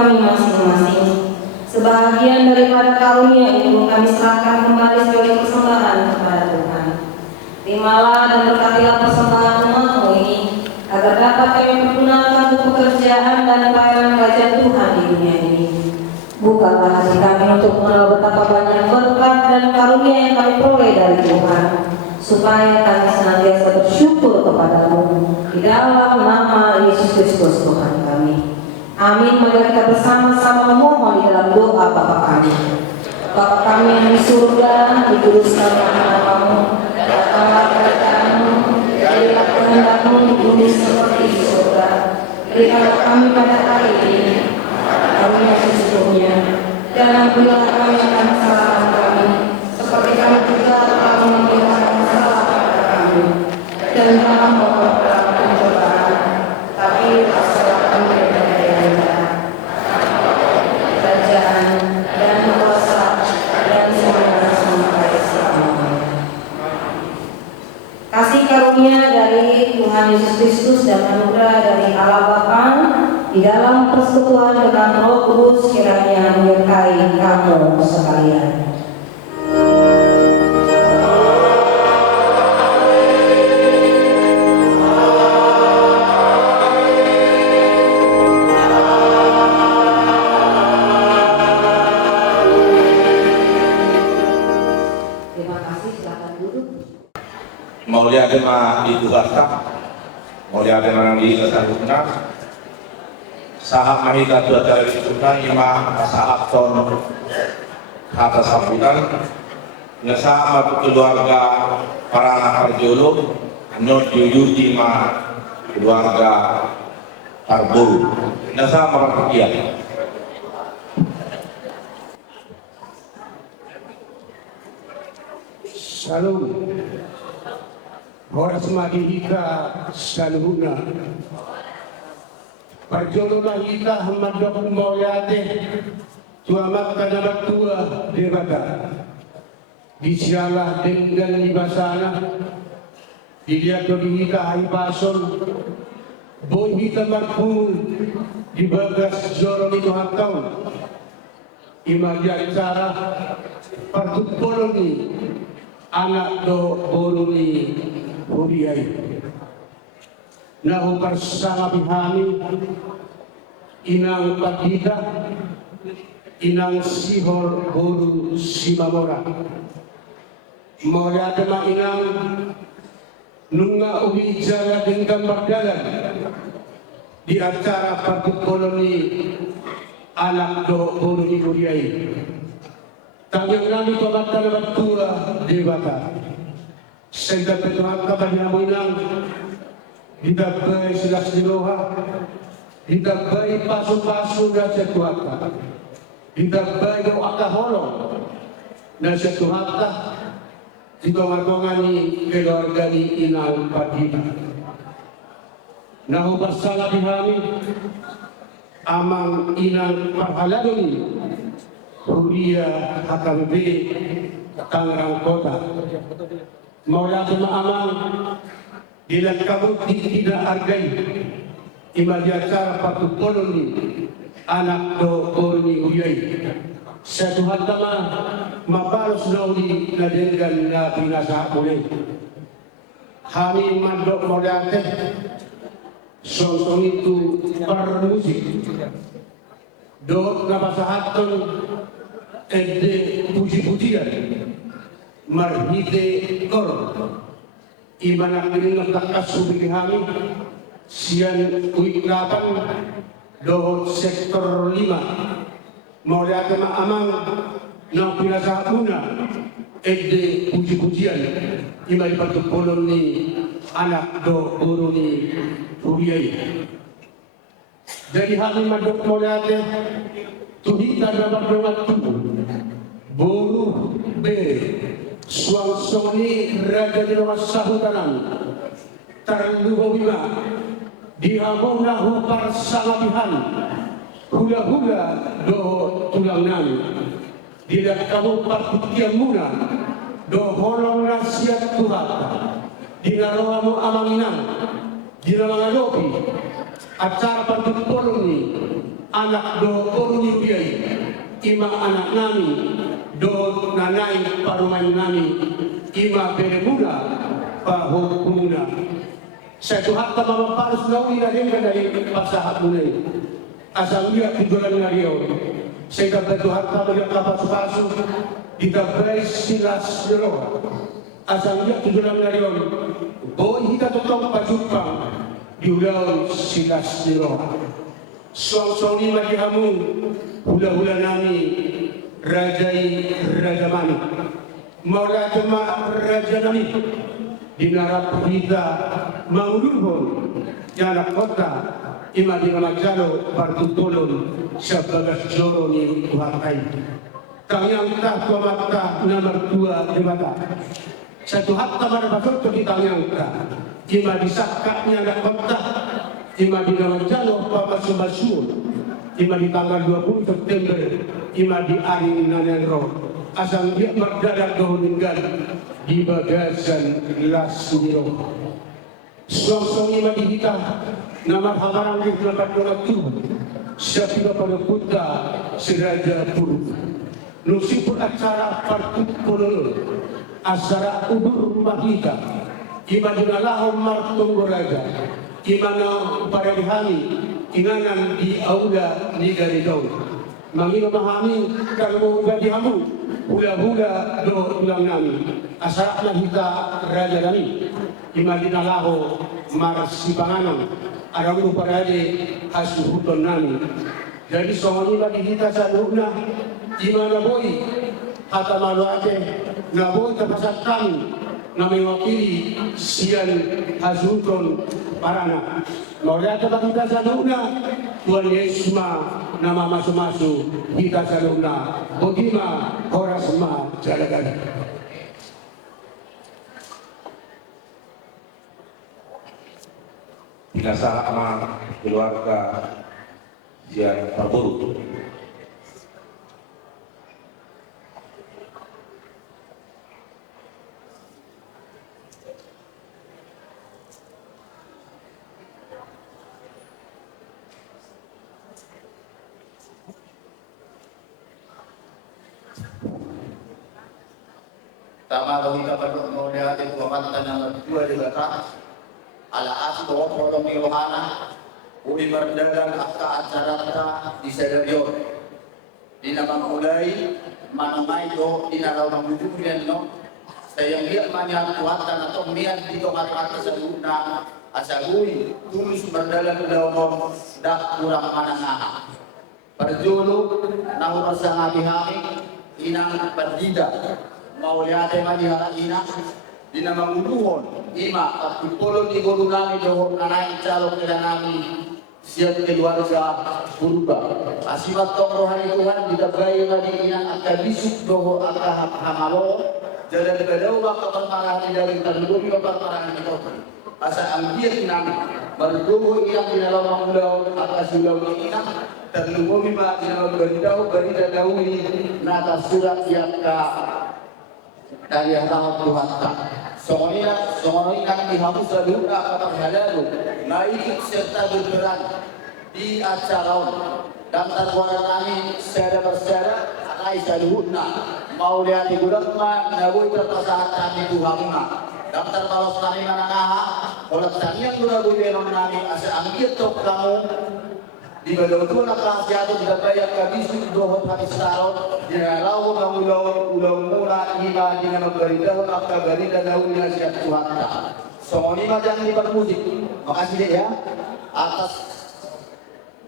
kami masing-masing. Sebahagian daripada karunia itu kami serahkan kembali sebagai persembahan kepada Tuhan. Terimalah dan berkatilah persembahan umat-Mu ini, agar dapat kami pergunakan untuk pekerjaan dan pelayanan kerajaan Tuhan di dunia ini. Bukalah hati kami untuk mengenal betapa banyak berkat dan karunia yang kami peroleh dari Tuhan, supaya kami senantiasa bersyukur kepadamu di dalam nama Yesus Kristus Tuhan kami. Amin. Mari kita bersama-sama memohon di dalam doa Bapa kami. Bapa kami yang di surga, dikuduskanlah namamu, datanglah kerajaanmu, jadilah kehendakmu di bumi seperti di surga. Berikanlah kami pada hari ini kami yang sesungguhnya, jangan berilah kami akan kesalahan kami, seperti kami juga telah mengampuni yang salah pada kami. Dan jangan membawa dalam pencobaan, tapi lepaskanlah kami dari yang jahat. Kerajaan dan kuasa dan semuanya sampai selamanya. Kasih karunia dari Tuhan Yesus Kristus dan anugerah dari Allah Bapa di dalam persekutuan dengan Roh Kudus kiranya menyertai kamu sekalian. Terima kasih, silakan duduk. Maulia dema di Tuharta, maulia dema di Kesarutna, sahab mahita tua dari Tuhan ima sahab ton kata sambutan, ngesahab keluarga para anak kardiolog, not yuyuti ma keluarga Parburu, ngesahab merakyat. Shalom. Horas magihika saluhuna. Parjoluna hika hamadok moyate. Tuamak kanabat tua debata. Disialah dengan libasana. Dilihat hika haipason. Boy hita marpul. Dibagas joron itu hakau. Imagari cara. Partut poloni. Anak do boruni huriyai nahu bersama bihami inang patita inang sihor boru simamora moya tema inang nunga uwi jaga dengan berdalan di acara patut koloni anak do boruni huriyai. Tangyang nami pagkata na tua debata. Sehingga petuhan ka banyamu inang didabay sila siloha, didabay paso-paso na siya tuwata, didabay ng akaholong na siya tuwata, dito nga ni keluarga ni inang patita. Nahubasa na bihami, amang inang parhalado ni Huria HKBP Tangerang Kota. Maula amang dilan kabut tidak hargai imajacara patupolon ni anak do borni uyai. Sa Tuhan tama mabalos na uli na dengan na pinasa uli. Kami mandok maulate sosong itu permusik. Do napasahaton ede puji-pujian marhide kor ibanak dengan takas subik kami sian uiklapan do sektor 5 mau lihat amang na pinasahuna ede puji-pujian imay patupulon ni anak do guru ni Uriay. Jadi kami madok mau lihat tuhita dapat dengan tubuh bulu be suang soni raja di rumah sahutanan terlupa bima dihamong nahu parsalabihan hula-hula do tulang nami tidak kamu partikian muna do holong nasihat Tuhan dinarohamu amanginan dinamangalopi acara pantutulong ni anak do orunyi biai, ima anak nami do nanai parumain nami, ima beremuna pahukuna. Satu hakta mama parus nawi na hingga dari pasahat munai. Asal lihat tujuan ngariau. Sehingga batu harta melihat kapas pasu ditabai silas nero. Asal lihat tujuan ngariau. Bawa hita totong pacupang diulau silas nero. Suang-suang lima dihamu hula-hula nami rajai raja mani. Maula cuma raja nami. Dinarap kita menguluhun jalan kota ima di Manajalo partutulun sebagai joro ni Tuhankai. Tangyang tak mata nomor 2 di mata. Satu hakta pada pasal tu kita tangyang tak. Ima disakatnya ada kota. Ima di Manajalo pamasumasul. Ima di tanggal 20 September. Ima di Aring Nanenro. Asal dia berdadak meninggal di bagasan gelas sendiri. Suang-suang ima dihita nama hamarang di belakang itu siapa pada putra seraja puru. Nusipur acara partuk kolol asara udur rumah kita. Ima dinalahom martung raja. Imana pada dihami inganan di aula negara daun. Mangino mahami kalau mau dihamu hula-hula do ulang nami asal kita raja nami imadina laho marsi panganon aramu parade asuhuton nami jadi soal imadi kita saduna imana boy kata malu ate na boy tapasat kami na mewakili sian asuhuton parana Maulia bagi kita saduna Tuhan Yesus nama masuk-masuk kita saduna bogima horasma jalagan. Pinasama keluarga yang terburuk. Tama daw kita perlu melihat kekuatan yang kedua juga kan. Ala as bawa potong di Yohana, uli berdagang akta acara di Sedario. Di nama mulai manamai do di nama mengujungnya no. Saya lihat banyak kekuatan atau niat di kota-kota sebutna asagui tulus berdagang dalam dak kurang mananah. Perjulu nahu rasa ngabihami inang perdida. Mau lihat yang ada ina di nama muduhon ima tapi kolon di bolu nami dohon anak calon kita nami siap keluarga purba asimat tong rohani Tuhan ditabai lagi ina akan bisuk doho akan hamalo jalan bedau maka permarahan dari terduduk permarahan itu asa ambil nami berdoho yang di dalam mangudau atas sulau ina terduduk mima di dalam beridau dauni nata surat yang dari Allah Tuhan. Soalnya kami harus selalu akan halalu naik serta berperan di acara dan terbuat kami secara bersara naik selalunya mau lihat di bulan nabi terpasahat kami Tuhannya dan terbalas kami mananaha oleh yang nabi benom nami asa ambil tok kamu di bawah nak jatuh di bayar kabis dohot habis taruh di laut ulau mula lima di nama berita akta berita daun nasihat Tuhan. Semuanya jangan dipermusik. Makasih deh ya atas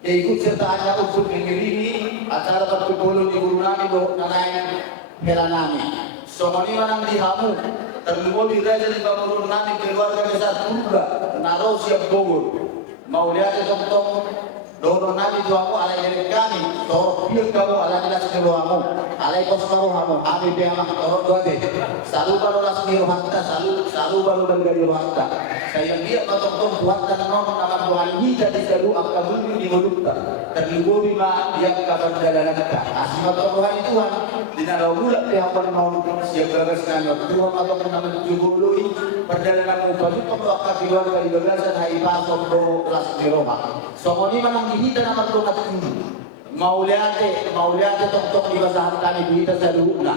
ikut sertaannya untuk mengiringi acara perkumpulan di Gurunami do nanain helanami. Semuanya nang dihamu terkumpul di raja di Bangurun nami keluarga besar juga naruh siap Bogor. Mau lihat tong dono nabi tu aku ala yang kami Toro biar kamu ala nila sekiruhamu, alay ko sekiruhamu, kami biamak toro doate. Selalu baru lah sekiruhanta, selalu baru sekiruhanta. Saya dia matong buat dan non nama Tuhan ini jadi selalu akan mungkin dimulutkan. Terlibu bima dia kabar dalam kita. Asma Tuhan itu Tuhan. Di dalam bulan dia akan non siapa kesana Tuhan atau nama jubului perjalanan ubah itu akan keluar dari belasan hari pasok do kelas sekiruha. Semua ini menang dihita nama Tuhan itu. Mauliate tok-tok di basahan kami kita saluhna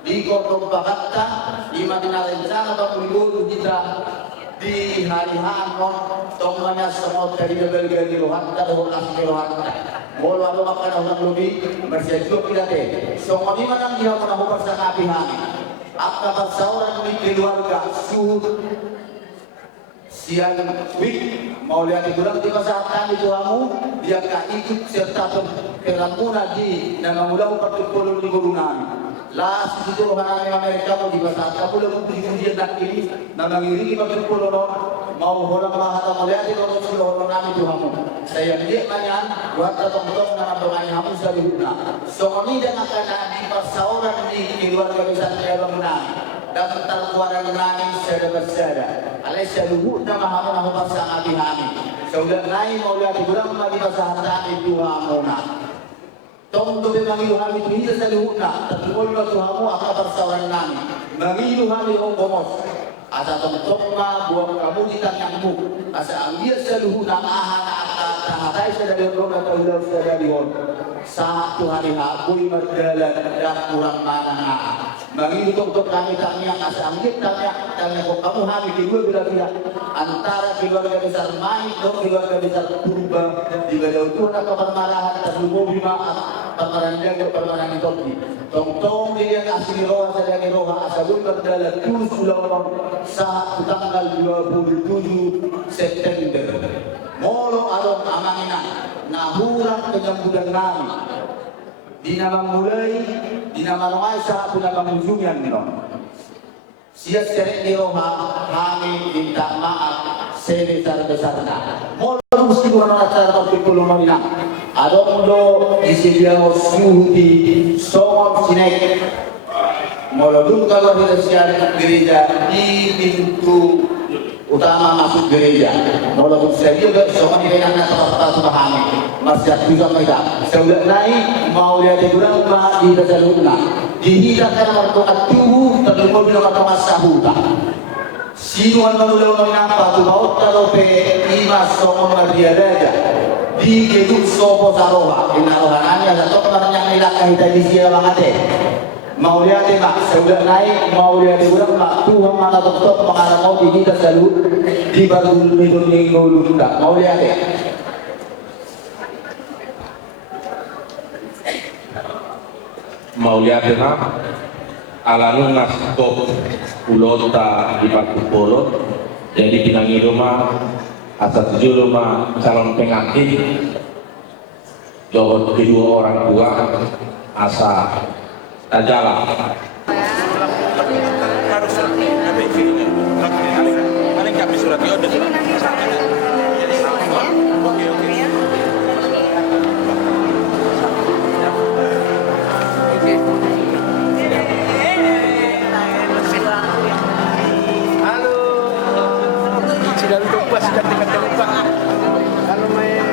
di kotong bakatta di mana rencana pemilu kita di hari-hari tongnya semua dari dari rohan dan rohan mau lalu makan orang lebih bersejuk kita deh semua di mana dia menahu bersama pihak apa bersauran di keluarga suhu siang week mau lihat bulan di masa kami Tuhanmu dia akan ikut serta perampunan di nama mulau pertukulan di bulan las itu orang Amerika mau di masa kamu lalu kemudian nak ini nama ini pertukulan mau orang mahal mau lihat di orang sudah orang kami Tuhanmu saya dia manyan buat tong-tong nama doa kamu sudah dibuka soal ini dan akan di persauran di keluarga besar saya bangunan dan terkuaran nani sada-sada. Alaysa luhut na mahamon ang sa ating amin. Sa ulan nai maula di bulang magibasa sa ating Tuhan na. Tong dobe mangiluhami pinita sa luhut na. Tatuloy na Tuhan mo ang kabarsawan namin. Mangiluhami ang bomos. Asa tong ma buang kamu di tanyang mo. Asa ang iya sa luhut na ahana at tahatay sa dalawang na taulaw sa dalawang. Sa Tuhan ihapoy magdalan at kurang mananaan. Mengitung kami yang asamit kami kok kamu hamil di dua belah pihak antara keluarga besar Mai dan keluarga besar Purba di bawah Tuhan atau permarahan terhubung bima permarahan jaga permarahan topi tong dia asli roha sedang roha asabun berdalam terus ulama saat tanggal 27 September molo alon amangina nahurang penyambutan kami di nama mulai di nama nomai sa puna pangujungan no siap seret di roha kami minta maaf sebesar-besarnya mau mesti mana cara berpuluh mana ada mundo di sebelah suhu di somon sinek mau kalau kita siap gereja di pintu utama masuk gereja. Walaupun saya juga semua di dalamnya tempat pahami masih juga mereka. Seudah naik mau lihat di bulan di Tajaluna. Dihidangkan martokat tubuh terlalu bila martokat sahuta. Sinuan manulau menapa tu baut kalau pe lima somon maria raja. Di gedung sopo saroha. Inarohananya ada tokar yang nilai kita di sini banget. Mau lihat mak, sudah naik, mau lihat ulang mak, Tuhan mana dokter mengarah mau kita selalu di baru minum minggu lupa, mau lihat ya. Mau lihat mak, alanun nas top ulota di Pakupolo, jadi pinangi rumah, asal 7 rumah calon pengantin, dohot kedua orang tua, asa Tajala. Harus paling kami surat ya udah Halo. Sudah lupa sudah tinggal lupa. Kalau main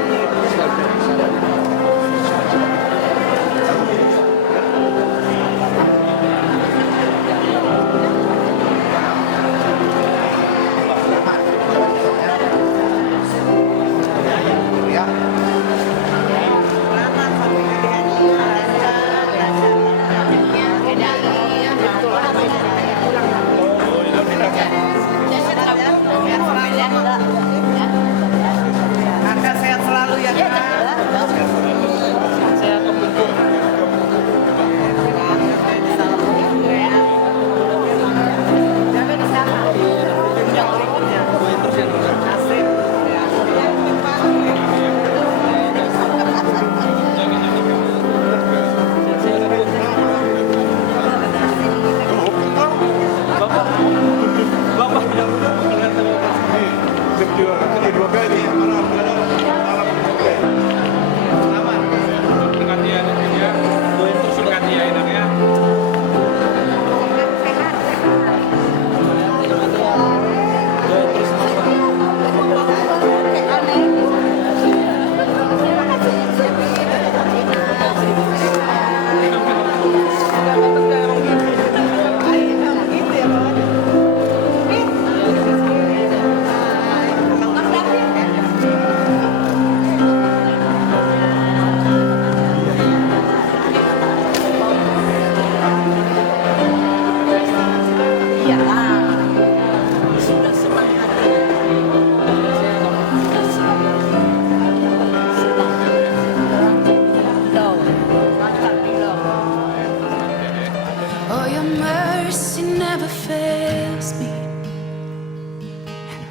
fails me.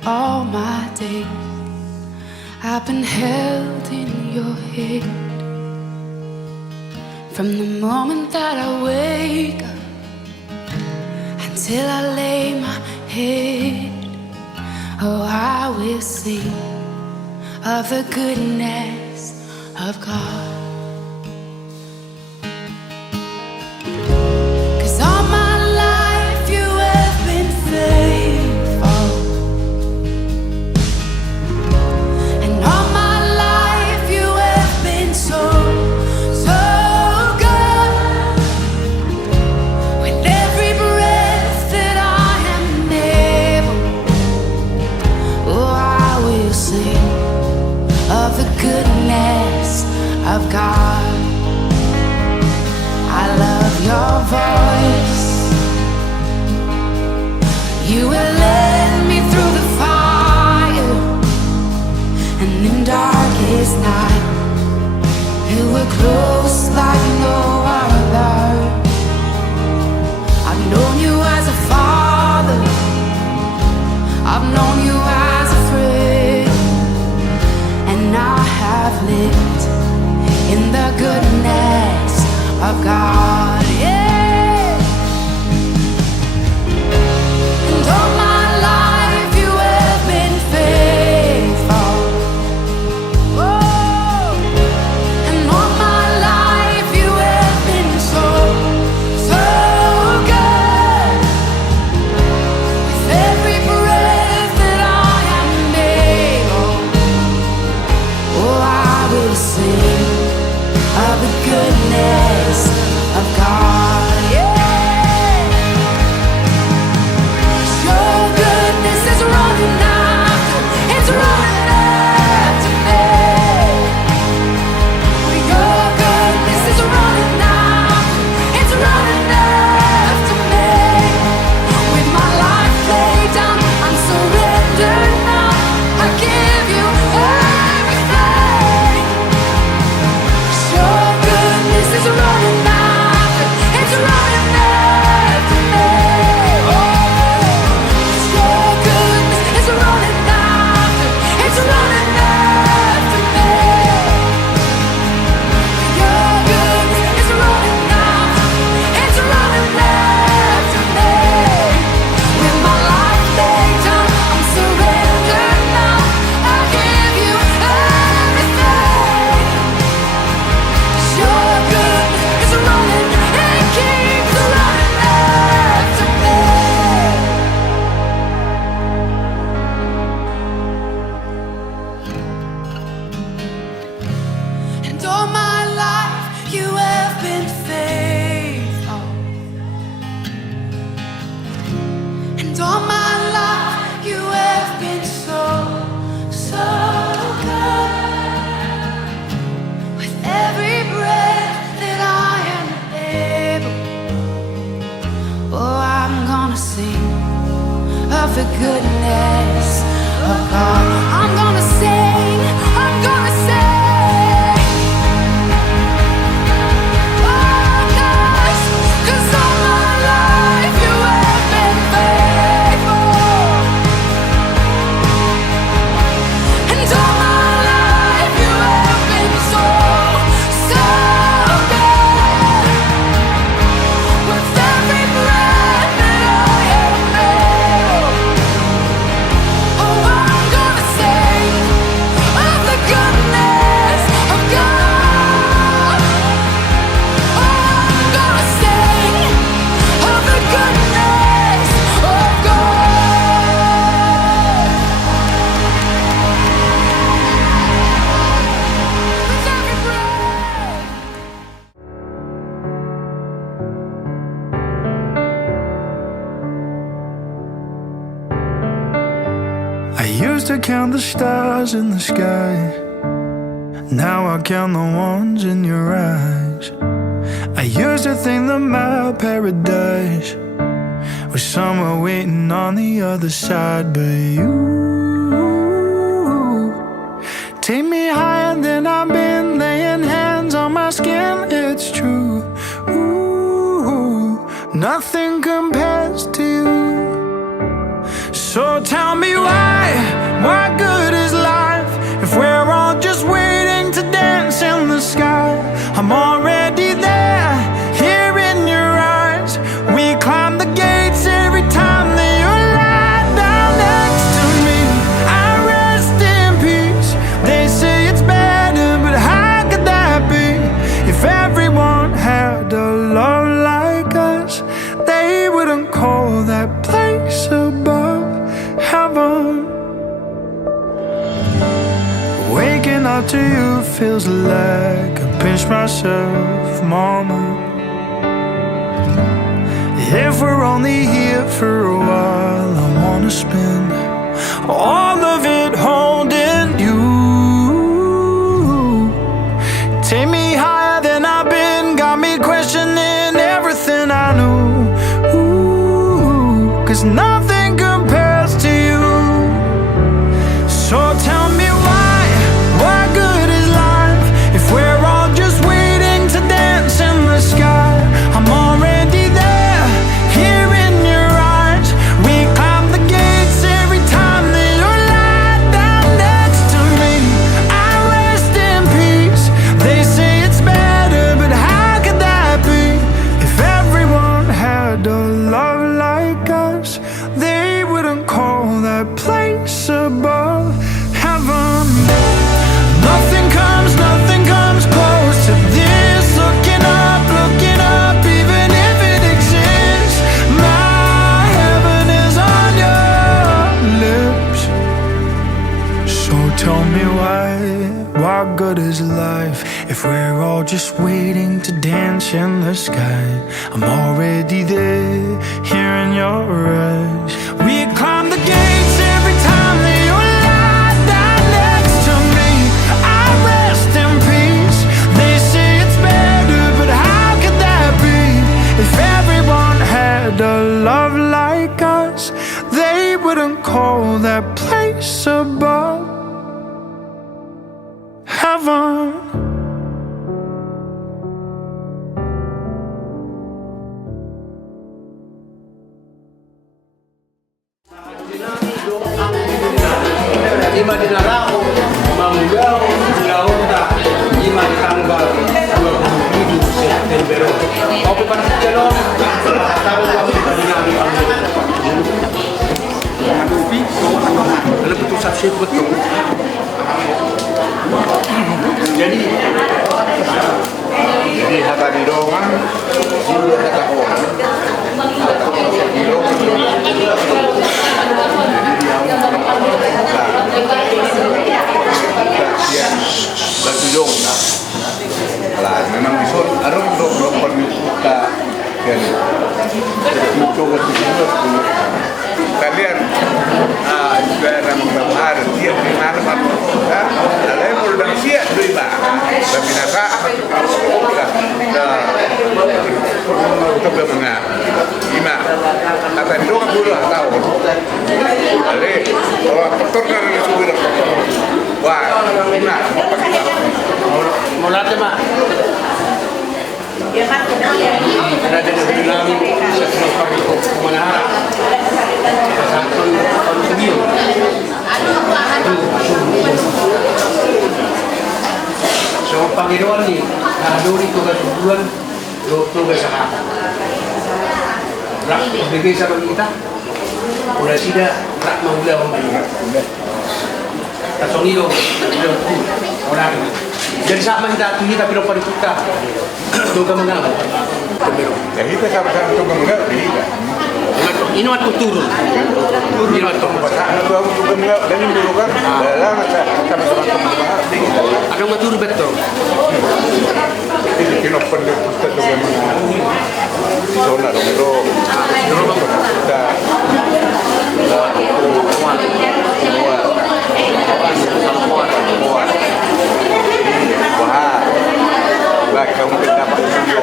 All my days I've been held in your hand. From the moment that I wake up until I lay my head, oh, I will sing of the goodness of God. 'Cause all my life you have been faithful, and all my life you have been so, so good. With every breath that I am able, oh, I will sing of the goodness of God. I love your voice. You will lead me through the fire, and in darkest night you were close like no other. I've known you as a father, I've known you as a friend, and I have lived in the goodness of God, yeah. And all my life you have been faithful, oh. And all my life you have been so, so good. With every breath that I am able, oh, I will sing of the goodness of God, yeah. Your goodness is running after, it's running after me. Your goodness is running after, it's running after me. With my life laid down, I'm surrendered now. I give you everything. Your goodness is running after, it's running after me. Your goodness is running after, it's running after me. Your goodness is running after, it's running after me. With my life laid down, I'm surrendered now. I give you everything. Your goodness is running, it keeps running after me. And all my life you have been faithful, and all my life you have been so, so good. With every breath that I am able, oh, I'm gonna sing of the goodness of God. I'm gonna sing, I'm gonna sing. Oh, 'cause all my life you have been faithful, and all my life you have been so, so good. With every breath that I am able, oh, I'm gonna sing of the goodness of God. Oh, I'm gonna sing of the goodness of God. With every breath. I used to count the stars in the sky. Now I count the ones in your eyes. I used to think that my paradise was somewhere waiting on the other side, but you take me higher than I've been, laying hands on my skin. It's true. Ooh, nothing compares to you. So tell me why good is life if we're all just waiting to dance in the sky? I'm already there, here in your eyes. We climb the gates every time that you lie down next to me. I rest in peace. They say it's better, but how could that be? If everyone had a love like us, they wouldn't call that place above heaven. Waking up to you feels like I pinch myself, mama. If we're only here for a while, I wanna spend all of it holding you. Take me higher than I've been, got me questioning everything I know. Ooh, 'cause nothing compares to you. So tell me why good is life if we're all just waiting to dance in the sky? I'm already there, here in your eyes. We climb the gates every time that you lie down next to me. I rest in peace. They say it's better, but how could that be? If everyone had a love like us, they wouldn't call that place above heaven. Nothing comes close to this. Looking up, even if it exists. My heaven is on your lips. So tell me why good is life if we're all just waiting to dance in the sky? I'm already there, here in your eyes. We climb the gates every time that you lie down next to me. I rest in peace. They say it's better, but how could that be? If everyone had a love like us, they wouldn't call that place above heaven. Ima dinarako mamugao laota ima di tanggal 27 September. Opo partikelon tahu kami dinami Adupi kalau betul saksi betul. Jadi kata di doang, sini kata orang. Batulong lah memang bisa arung dok perminta kan itu kalian juga mengbahar tiap di mana mana ada yang udah siap dulu bah tapi nasa untuk bermengar lima kata dong dulu tahu ale kalau kotor kan sudah wah lima mau latih mak ada di dalam sesuatu pabrik mana satu segi so Panginoon ni nahaduri tugas tujuan tugas sa rak bigay sa kita wala sila rak mahula ang sonido wala jadi sama kita tuhi tapi pada kita tuga mengamu jadi kita sama-sama tuga mengamu ini waktu turun ini waktu tuga mengamu dan ini dulu kan dalam sama-sama tuga mengamu ada yang turun betul ini kena perlu kita tuga mengamu zona dulu kita wah kamu dapat video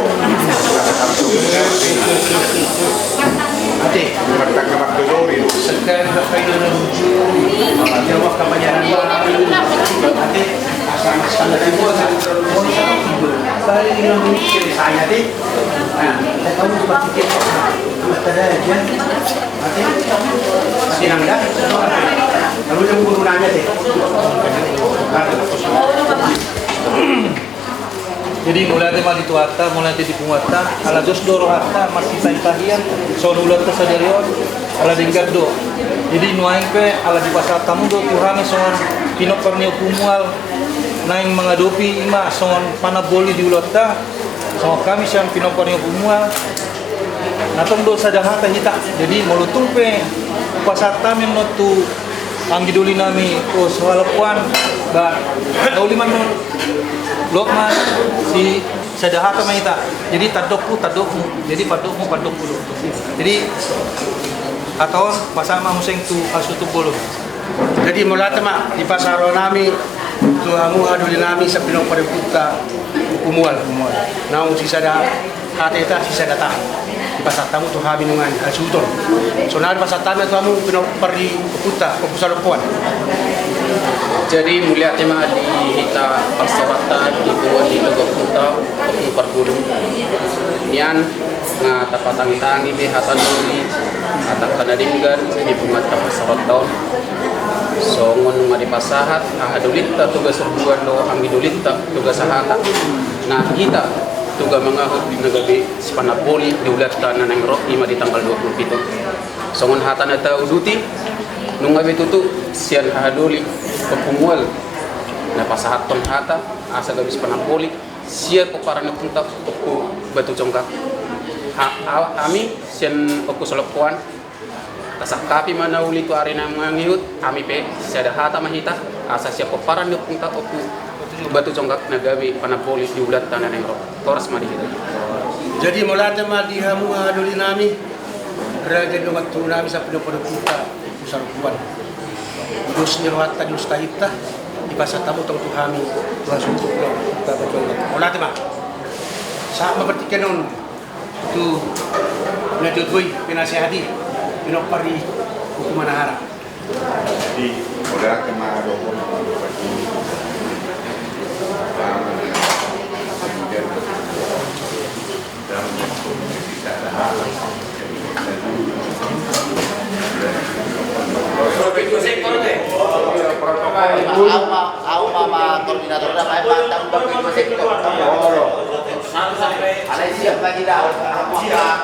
nanti mereka waktu dulu sekarang kayu menuju jawab kebanyakan nanti asal dari buat saya ini saya deh nah kamu seperti itu Masih nangda? Lalu yang guru nanya deh. Jadi mulai tema dituata, mulai di punguata, ala jos doro hatta masih tahian, soal ulat kesadaran, ala denggar do. Jadi nuaing pe ala di pasar tamu do Tuhan soal pinok pernio kumual, naing mengadopi ima soal panaboli di ulat ta, soal kami siang pinok pernio kumual, natong do sadang hatta hita. Jadi molutung pe pasar tamu yang notu anggiduli nami o soal puan, ba dauliman Lokman si sadahata mahita. Jadi tadokmu. Jadi padokmu. Jadi aton pasama museng tu asutu bolo. Jadi mulata ma di pasaro nami tu amu aduli nami sa pinong pariputa kumual. Naung si sada hateta si sada ta. Di pasar tamu tu habinungan asuton. So na di pasar tamu tu amu pinong pariputa pusalupuan. Jadi mulia tema di hita pasawata di buat di logo kuta untuk pergulung nian nga tapatangi-tangi be hatan duli atak kanadinggan di bungat pasawat tahun songon madi pasahat ahadulita tugas serbuan lo angidulita tugas sahata nah kita tugas mengahut di nagabi sepanapoli di ulat tanah yang roh ima di tanggal 27 songon hatan eta uduti nungabi tutu sian ahaduli pepumual na pasahat ton hata asa gabis panapoli siya ko para napunta ko batu congkak ami sian ko solopuan tasak kapi mana uli tu arena mangiut ami pe siya hata mahita asa siya ko para napunta ko batu congkak na gabi panapoli di ulat tanan ng ro toras madi hita. Jadi mulata ma di hamu aduli nami raga do matu nami sa pinopodukuta usarupuan. Dos nirwata dos tahita di pasar tamu tong tuhami langsung untuk kita betul. Mulata ma sa mapertikenon tu nadudui pinasihati pinopari hukuman hara. Di mulata ma do Aku mama koordinator dah main pandang berbeda sektor. Alai siap lagi dah. Siap.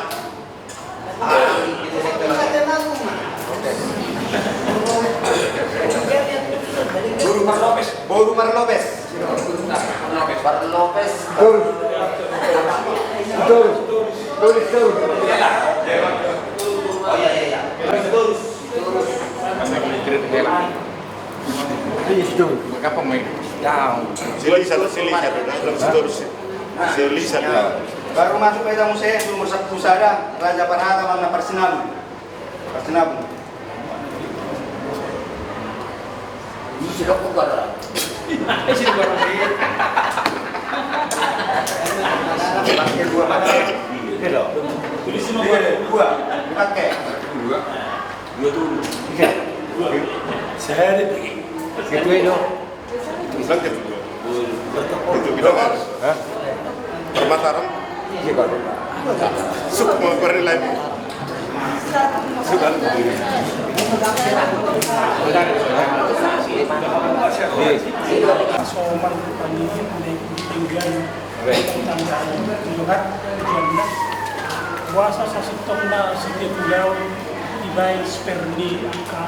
Baru Mar Lopez. Oh iya. Mengapa main? Silisat. Baru masuk ke tamu saya umur 1 pusada Raja Parhata Mangga Persinabu. Ini sudah buka dah. Pakai dua pakai. Tulis dua. Pakai. Dua tuh. Saya ada Itu itu. Itu bilang hah? Permataran. Iya kan. Semua bernilai. Sudah. Soman pandingin tinggal puasa sa sitong na setiap pulau ibay sperdi angka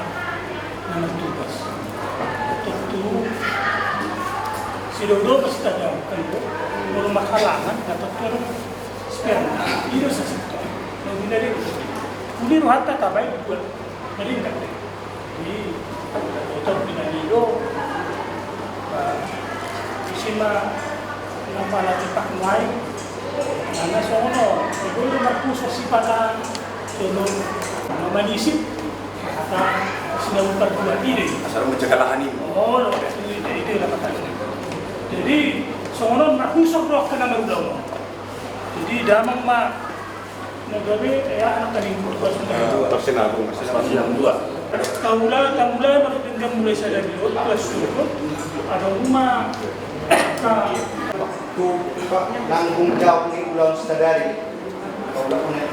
na nagtugas. Tutu si Dodo pasti tahu kan baru makalangan atau tur sperdi itu sa sitong. Nung dari kulir hatta tabay buat melingkar. Di motor pinalido sima nama lagi pak muai karena sono itu markus si pada turun manisip kata sinau berdua ini asal menjaga lahan ini. Oh itu lah katanya. Jadi sono markus roh kena marudau. Jadi damang ma nagabe ya anak tadi Tersinabung yang dua. Kamula maka mulai saya dari kelas dulu ada rumah Nanggung jawab ni ulang sadari. Kau dah punya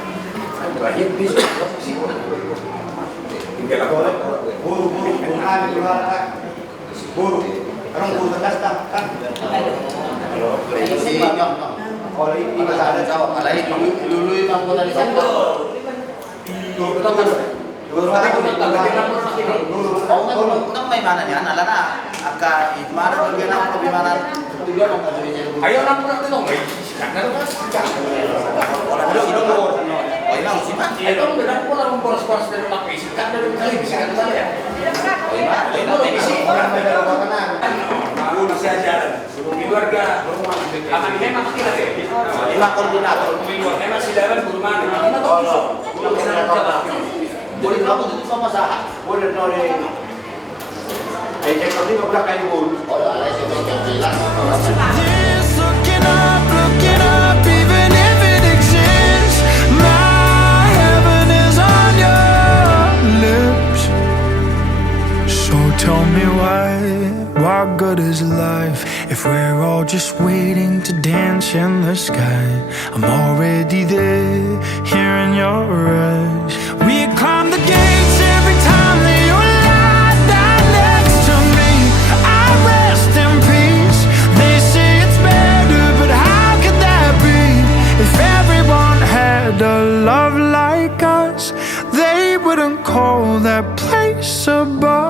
Dulu itu anggota di sana. Kung may mana niyan, ala na. Aka, mana bagian ang problema Ayaw na po natin nung may wala na sino mo. Ay lang, si Man. Ay lang, meron po lang poros-poros na lang may sikat na rin tayo. Sikat na tayo. Ay Man, ay lang, may sikat. May dalawa ka na. Ulo siya dyan. Keluarga, aman niya makakita eh. Lima koordinator. Memang sila rin burman. Lima to. Boleh kamu duduk sama sah. Boleh nore. Cek tadi nggak kayu bul. Oh, ada sih jelas. Looking up, even if it exists, my heaven is on your lips. So tell me why? What good is life if we're all just waiting to dance in the sky? I'm already there, here in your eyes. We climb the gates every time that you lie down next to me. I rest in peace. They say it's better, but how could that be? If everyone had a love like us, they wouldn't call that place a bar.